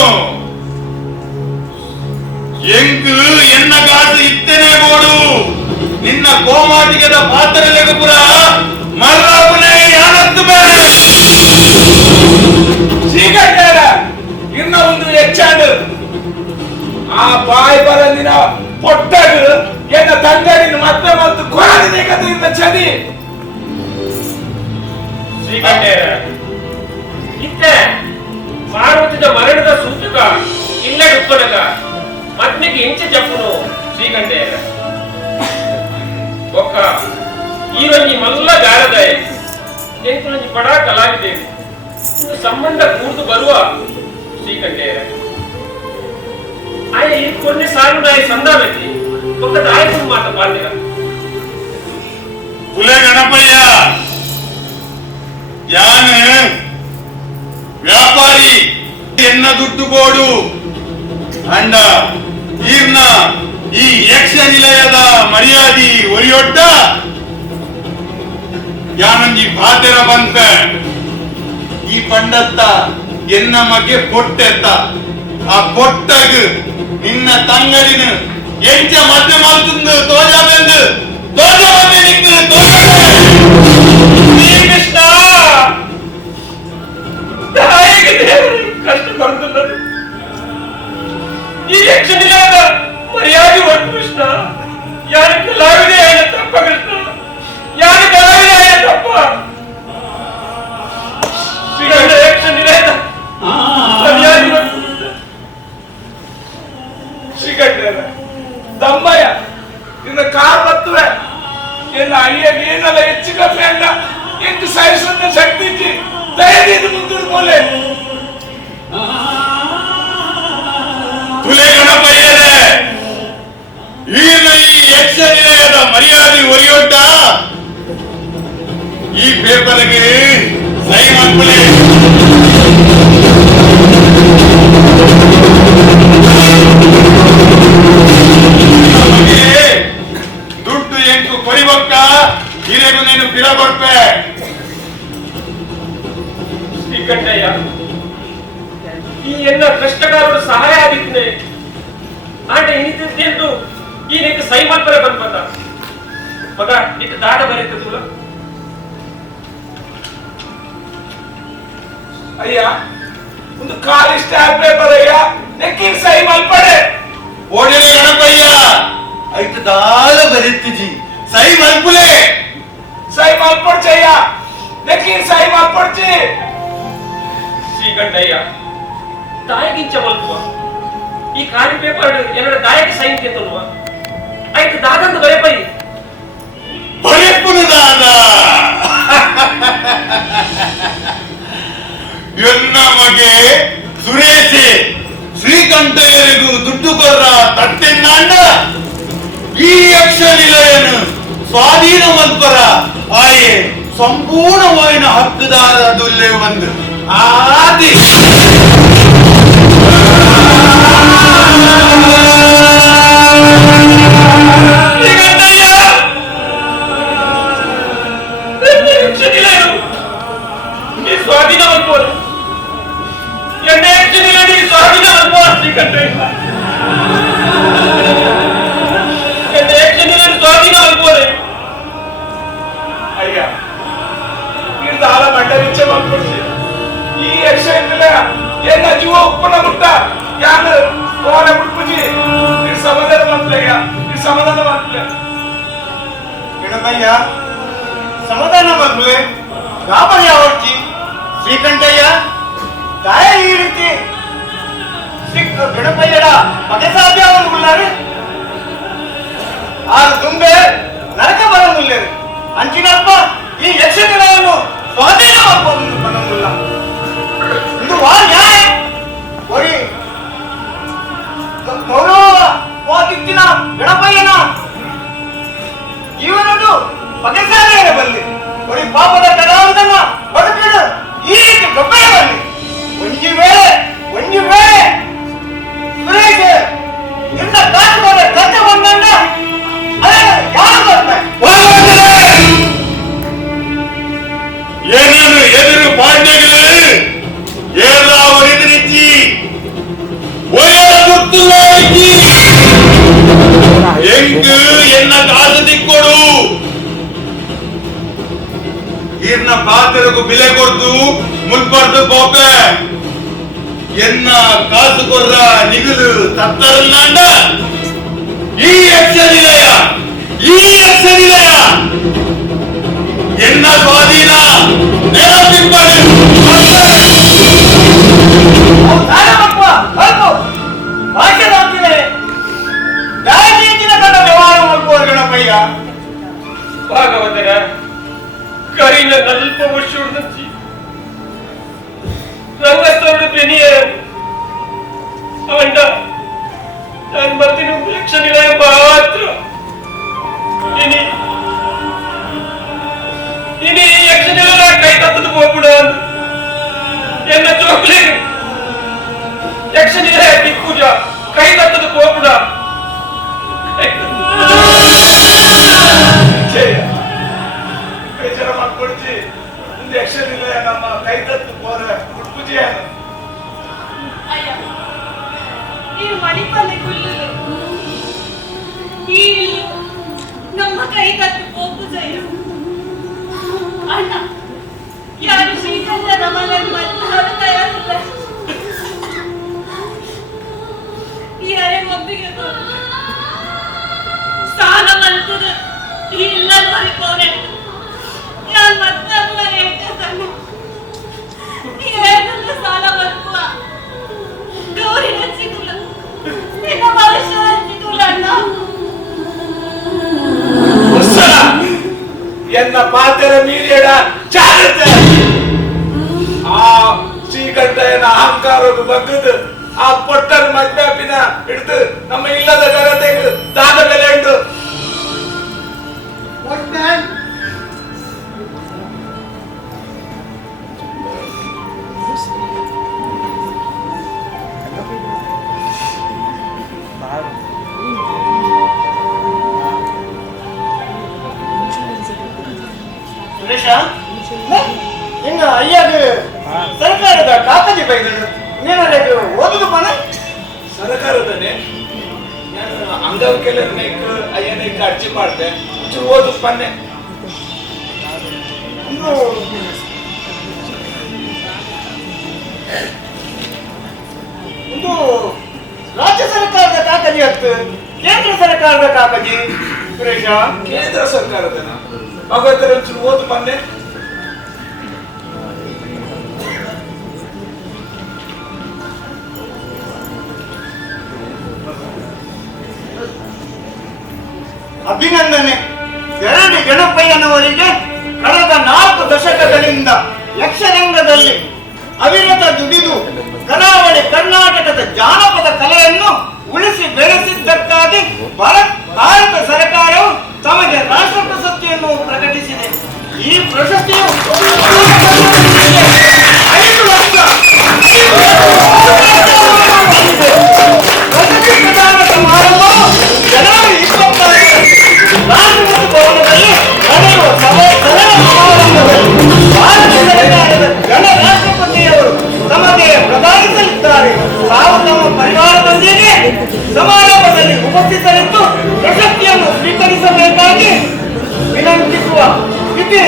ಎಂಕು ಎನ್ನ ಕಾಸು ಇತ್ತನೆ ನೋಡು ನಿನ್ನ ಗೋಮಾಟಿಗೆದ ಪಾತ್ರ ಲೆಗಪುರ ಬರಂದಿನ ಪೊಟ್ಟದು ಎನ್ನ ತಂಗಡಿನ ಮತ್ತೆ ಮತ್ತು ಕೊರದಿನ ಕಥೆಯಿಂದ ಚದಿ ಶ್ರೀಕಂಠೇರ ಇತ್ತೆ ಪಾರ್ವತಿದ ಮರಣದ ಸೂಚಕ ಇಲ್ಲಡ ಉಪ್ಪನಗ ಮತ್ನಿಗೆ ಇಂಚೆ ಜಪ್ಪುನು ಶ್ರೀಕಂಠೇರ ಒಕ್ಕ ಈರೊಂಜಿ ಮಲ್ಲ ಗಾರದಾಯ ಎಂಕುಲೊಂಜಿ ಪಡ ಕಲಾವಿದೇವಿ ಇದು ಸಂಬಂಧ ಕೂರ್ದು ಬರುವ ಶ್ರೀಕಂಠೇರ ಆಯ ಈ కొన్ని సార్లు నాయ సందామెత్తి ఒక నాయకుడు మాట పాలిన పులే గణపయ్య ಯಾನ ವ್ಯಾಪಾರಿ ಎನ್ನ ದುಡ್ಡುಗೋಡು ಅಂಡ ಈರ್ನ ಈ ಯಕ್ಷ ನಿಲಯದ ಮರ್ಯಾದಿ ಒರಿಯೊಡ್ಡ ಯಾನಂಜಿ ಬಾತೆರ ಬಂತ ಈ ಪಂಡತ್ತ ಎನ್ನ ಮಗೆ ಪೊಟ್ಟೆತ್ತ ಆ ಪೊಟ್ಟಗ್ ನಿನ್ನ ತಂಗಡಿನ ಎಂಚ ಮಧ್ಯ ಮಾಲ್ತುಂದು ತೋಜ ಬಂದು ನಿಕ್ಕು ಶ್ರೀಕೃಷ್ಣ ಕಷ್ಟ ಬರುತ್ತದೆ ಈ ಯಕ್ಷ ನಿಲಯದ ಮರ್ಯಾದೆ ಒಟ್ಟು ಕೃಷ್ಣ ಯಾರ ಕಲಾವಿದೆ ಆಯ್ನ ತಪ್ಪ ಕೃಷ್ಣ ಯಾರ ಕಲಾವಿದೆ ಆಯ್ನ ತಪ್ಪ ಶ್ರೀಕಂಠ ಯಕ್ಷ ನಿಲಯದ ಮರ್ಯಾದೆ ಒಟ್ಟು ಶ್ರೀಕಂಠೇರ ದಮ್ಮಯ್ಯ ಇನ್ನ ಕಾರ್ ಬರ್ತವೆ ಎನ್ನ ಅಯ್ಯಗೆ ಏನೆಲ್ಲ ಹೆಚ್ಚು ಕಮ್ಮಿ ಅಂಡ ಎಂಟು ಸಹಿಸುವ ಶಕ್ತಿ ಇಚ್ಚಿ ದಯದಿಂದ ಮುಂದೂಡು ಬೋಲೆ ತುಲೆ ಗಣಪಯ್ಯರೇ ಈಗಿನ ಈ ಯಕ್ಷ ನಿಲಯದ ಮರ್ಯಾದೆ ಒರಿಯೊಡ್ಡ ಈ ಪೇಪರ್ಗೆ ಸೈ ಮಾಡ್ಕೊಳ್ಳಿ ದುಡ್ಡು ಎಂಟು ಕೊರಿಬೊಕ್ಕ ಹಿರೇಗು ನೀನು ಬಿಡ ಕೊಡ್ಪೆ ಶ್ರೀಕಂಠಯ್ಯ ಈ ಎಲ್ಲ ಕಷ್ಟಗಾರರು ಸಹಾಯ ಆಗಿದ್ದೇನೆ ಆಟ ಇನಿತಿದ್ದು ಈ ನಿಕ್ಕ ಸೈ ಮಾಡ್ಬಾರೆ ಬಂದ್ಬಂದ ಮಗ ನಿಕ್ಕ ದಾಟ ಬರೀತ ತುಲ ಅಯ್ಯ ಒಂದು ಖಾಲಿ ಸ್ಟಾಂಪ್ ಪೇಪರ್ ಅಯ್ಯ ನೆಕ್ಕಿನ ಸಹಿ ಮಲ್ಪಡೆ ಓಡಿಲೆ ಗಣಪಯ್ಯ ಐತ ದಾಳ ಬರೆತ್ತಿಜಿ ಸೈ ಮಲ್ಪುಲೆ ಸಹಿ ಮಲ್ಪಡ್ಚಯ್ಯ ನೆಕ್ಕಿನ ಸಹಿ ಮಲ್ಪಡ್ಚಿ ಶ್ರೀಕಂಠಯ್ಯ ತಾಯಿಗಿಂಚ ಮಲ್ಪುವ ಈ ಖಾಲಿ ಪೇಪರ್ ಎಲ್ಲರ ದಾಯಕ್ಕೆ ಸೈನ್ ಕೇತಲ್ವ ಆಯ್ತು ದಾದಂದು ಬರೆಪೈ ಬರೆಪ್ಪುನು ದಾದ ಎನ್ನ ಮಗೆ ಸುರೇಶೆ ಶ್ರೀಕಂಠಯ್ಯರಿಗೂ ದುಡ್ಡು ಕೊರ್ರ ತಟ್ಟೆನ್ನಾಂಡ ಈ ಯಕ್ಷ ನಿಲಯನು ಸ್ವಾಧೀನ ಮಲ್ಪರ ಆಯೆ ಸಂಪೂರ್ಣವಾಯಿನ ಹಕ್ಕುದಾರ ದುಲ್ಲೆ ಒಂದು ಆದಿ ಸ್ವಾಧೀನ ಮಲ್ಪೋರು ಎಣ್ಣೆ ಯಕ್ಷನಿಲ ನೀ ಸ್ವಾಧೀನ ಮಲ್ಪೋರ ಶ್ರೀಕಂಠಯ್ಯ ಎಣ್ಣೆ ಯಕ್ಷನಿಲ ಸ್ವಾಧೀನ ಮಲ್ಪೋರೆ ಅಯ್ಯ ಇಡ್ದ ಹಾಲ ಮಂಡ ನಿಚ್ಚ ಮಲ್ಪಡ್ಸಿ ಈ ಯಕ್ಷ ಇದ್ದಿಲ್ಲ ಎನ್ನ ಜೀವ ಉಪ್ಪನ ಮುಟ್ಟ ಯಾನ ಕೋಲ ಮುಟ್ಪುಜಿ ಈ ಸಮಾಧಾನ ಮಂತ್ಲಯ್ಯ ಈ ಸಮಾಧಾನ ಮಂತ್ಲ ಗಣಪಯ್ಯ ಸಮಾಧಾನ ಮಗ್ಲೆ ಗಾಬರಿ ಯಾವಡ್ತಿ ಶ್ರೀಕಂಠಯ್ಯ ದಾಯ ಈ ರೀತಿ ಗಣಪಯ್ಯಡ ಪದೇ ಸಾಧ್ಯ ಅವನುಗುಳ್ಳಾರೆ ಆರು ತುಂಬೆ ನರಕ ಬರಂಗುಲ್ಲೇರು ಅಂಚಿನಪ್ಪ ಈ ಯಕ್ಷ ನಿಲಯವನ್ನು ಸ್ವಾಧೀನ ಮಾಡ್ಕೊಂಡು ಬರಂಗುಲ್ಲ ಇದು ವಾ ನ್ಯಾಯ ಒರಿ ಗೌರವವಾಗಿತ್ತಿನ ಗಣಪಯ್ಯನ ಜೀವನದು ಪದೇ ಬಲ್ಲಿ ಒರಿ ಪಾಪದ ಕಲಾವಿದನ್ನ ಬದುಕಿಡು ಈ ರೀತಿ ಗೊಬ್ಬರ ಬರಲಿ ಒಂಜಿ ವೇಳೆ ಸುರೇಶ್ ಇನ್ನ ಕಾಸುಗಳ ಕಥೆ ಬಂದಂಡ ಯಾರು ಬರ್ತಾರೆ ಏನನ್ನು ಎದುರು ಪಾಂಡೆಗಳು ಏರಾವರಿದಿರಿಚ್ಚಿ ಒಯ್ಯದ ಗುರ್ತುಲಾಯಿಸಿ ಎಂಗು ಎನ್ನ ಕಾಸು ದಿಕ್ಕೊಡು ಈರ್ನ ಪಾತ್ರಗೂ ಬೆಲೆ ಕೊಡ್ತು ಮುಲ್ಪಡ್ದು ಪೋಕ ಎನ್ನ ಕಾಸು ಕೊರ್ರ ನಿಗುಲು ತತ್ತರನ್ನಾಂಡ ಈ ಯಕ್ಷ ನಿಲಯ ಎನ್ನ ಸ್ವಾಧೀನ ನೆನಪಿಂಪಡೆ ವ್ಯವಹಾರ ಮಾಡ್ಕೋರು ಗಣಪಯ್ಯ ಭಾಗವತರ ಕರಿನ ನಲ್ಪ ವರ್ಷ ರಂಗಸ್ಥಳದ ಬೆನಿಯ ಅವಂಡ ನಾನು ಬರ್ತೀನಿ ಯಕ್ಷ ನಿಲಯ ಮಾತ್ರ ಇನಿ ಯಕ್ಷ ನಿಲಯ ಕೈ ತಪ್ಪದು ಹೋಗ್ಬಿಡ ಎನ್ನ ಚೋಕ್ಲಿ ಯಕ್ಷ ನಿಲಯ ದಿಕ್ಕುಜ ಕೈ ತಪ್ಪದು ಹೋಗ್ಬಿಡ ಬೇಜಾರ ಮಾಡ್ಕೊಡ್ತಿ ಮುಂದೆ ಯಕ್ಷ ನಿಲಯ ನಮ್ಮ ಕೈ ತತ್ತು ಹೋರ ಪೂಜೆ ಅಯ್ಯ ಈ ಮಣಿಪಾಲೆ ಕುಲ್ಲುಲು ಈ ಇಲ್ಲು ನಮ್ಮ ಕೈ ತಟ್ಟು ಹೋಗು ಜಯ ಅಣ್ಣ ಯಾರು ಶ್ರೀಕಂಠ ನಮ್ಮಲ್ಲಿ ಮತ್ತಾರು ತಯಾರಿಲ್ಲ ಯಾರೇ ಒಬ್ಬಿಗೆ ಸಾಲ ಮಲ್ತದ ಇಲ್ಲ ಮರಿಕೋನೆ ನಾನು ಮತ್ತೆ ಹೇಳ್ತೇನೆ ಏನನ್ನ ಸಾಲ ಮಲ್ಕುವ ಗೌರಿ ಹಚ್ಚಿದಿಲ್ಲ ನಿನ್ನ ಭವಿಷ್ಯ ಹಚ್ಚಿದಿಲ್ಲ ಅಣ್ಣ ಎನ್ನ ಪಾತೆರ ಮೀರಿಯಡ ಚಾರತೆ ಆ ಶ್ರೀಕಂಠನ ಅಹಂಕಾರದ ಬಗ್ಗದು ಆ ಪೊಟ್ಟನ ಮದ್ಮ್ಯಾಪಿನ ಹಿಡಿದು ನಮ್ಮ ಇಲ್ಲದ ಜನತೆಗೆ ದಾದ ಬೆಲೆ ಉಂಟು ಸುರೇಶ ನಿನ್ನ ಅಯ್ಯಾಗ ಸರ್ಕಾರದ ಕಾಕಜಿ ಬೈದರು ನೀನು ಅದಕ್ಕೆ ಓದುದು ಮನೆ ಸರ್ಕಾರದನೆ ನಾನು ಅಂಗವಿಕಲರನ್ನ ಅಯ್ಯನ ಅರ್ಜಿ ಮಾಡ್ದೆ ಚೂರು ಓದು ಬನ್ನೆ ಇದು ರಾಜ್ಯ ಸರ್ಕಾರದ ಕಾಕಜಿ ಹತ್ತು ಕೇಂದ್ರ ಸರ್ಕಾರದ ಕಾಕಜಿ ಸುರೇಶ ಕೇಂದ್ರ ಸರ್ಕಾರದನ ಭಗವಂತರ ಚೂರು ಓದು ಬನ್ನೆ ಅಭಿನಂದನೆ ಗರಡಿ ಗಣಪಯ್ಯನವರಿಗೆ ಕಳೆದ 4 ದಶಕಗಳಿಂದ ಯಕ್ಷರಂಗದಲ್ಲಿ ಅವಿರತ ದುಡಿದು ಕರಾವಳಿ ಕರ್ನಾಟಕದ ಜಾನಪದ ಕಲೆಯನ್ನು ಉಳಿಸಿ ಬೆಳೆಸಿದ್ದಕ್ಕಾಗಿ ಭಾರತ ಸರ್ಕಾರವು ತಮಗೆ ರಾಷ್ಟ್ರ ಪ್ರಶಸ್ತಿಯನ್ನು ಪ್ರಕಟಿಸಿದೆ. ಈ ಪ್ರಶಸ್ತಿಯು 5 ವರ್ಷ ಪ್ರಶಸ್ತಿ ಪ್ರದಾನ ಸಮಾರಂಭವು ಜನವರಿ 25 ರಾಷ್ಟ್ರಪತಿ ಭವನದಲ್ಲಿ ನಡೆಯುವ ಸಮಾರಂಭದಲ್ಲಿ ಭಾರತ ಸರ್ಕಾರದ ಗಣ ರಾಷ್ಟ್ರಪತಿಯವರು ತಮಗೆ ಪ್ರದಾನಿಸಲಿದ್ದಾರೆ. ತಾವು ತಮ್ಮ ಪರಿವಾರದೊಂದಿಗೆ ಸಮಾರಂಭದಲ್ಲಿ ಉಪಸ್ಥಿತರಿದ್ದು ಪ್ರಶಸ್ತಿಯನ್ನು ಸ್ವೀಕರಿಸಬೇಕಾಗಿ ವಿನಂತಿಸುವ ಸ್ಥಿತಿ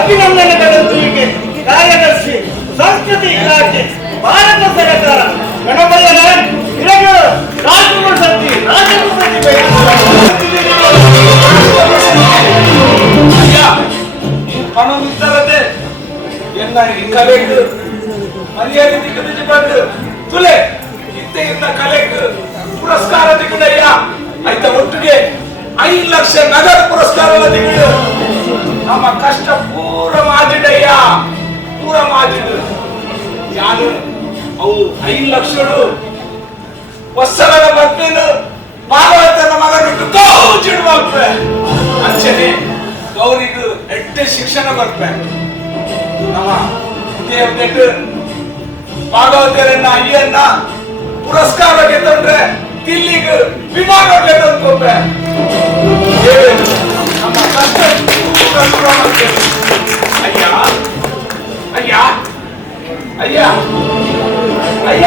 ಅಭಿನಂದನೆಗಳೊಂದಿಗೆ ಕಾರ್ಯದರ್ಶಿ ಸಂಸ್ಕೃತಿ ಇಲಾಖೆ ಭಾರತ ಸರ್ಕಾರ ಗಣಪಯ್ಯನ ರಾಷ್ಟ್ರಪತಿ ಪಣವಿದ್ದರದೆ ಎನ್ನ ಈ ಕಲೆಗೆ ಮರ್ಯಾದೆ ದಿಕ್ಕದಿದ್ದು ಬಂದು ತುಲೆ ಇತ್ತೆ ಇನ್ನ ಕಲೆಗೆ ಪುರಸ್ಕಾರ ದಿಕ್ಕದಯ್ಯ ಆಯ್ತ ಒಟ್ಟಿಗೆ 5 ಲಕ್ಷ ನಗದು ಪುರಸ್ಕಾರ ದಿಕ್ಕದು ನಮ್ಮ ಕಷ್ಟ ಪೂರ ಮಾಡಿಡಯ್ಯ ಪೂರ ಮಾಡಿಡು ಯಾನು ಅವು 5 ಲಕ್ಷಗಳು ವತ್ಸಲದ ಬರ್ತೇನು ಭಾಗವತನ ಮಗನಿಟ್ಟು ಕೌಚಿಡುವಾಗ್ತದೆ ಅಂಚನೆ ಗೌರಿಗೂ ಎಡ್ಡೆ ಶಿಕ್ಷಣ ಬರ್ಪೆ ನಮ್ಮ ದೇವ್ದೆಟ್ಟು ಭಾಗವತರನ್ನ ಅಯ್ಯನ್ನ ಪುರಸ್ಕಾರ ಗೆದ್ದರೆ ದಿಲ್ಲಿಗೆ ವಿಮಾನ ತಂದ್ಕೊಪ್ಪೆ ನಮ್ಮ ಕಷ್ಟ ಅಯ್ಯ ಅಯ್ಯ ಅಯ್ಯ ಅಯ್ಯ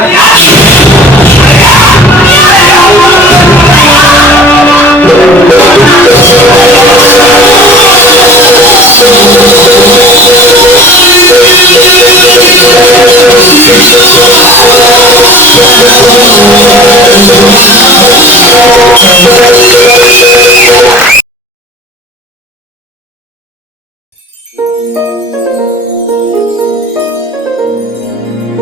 ಅಯ್ಯ Thank you. Thank you.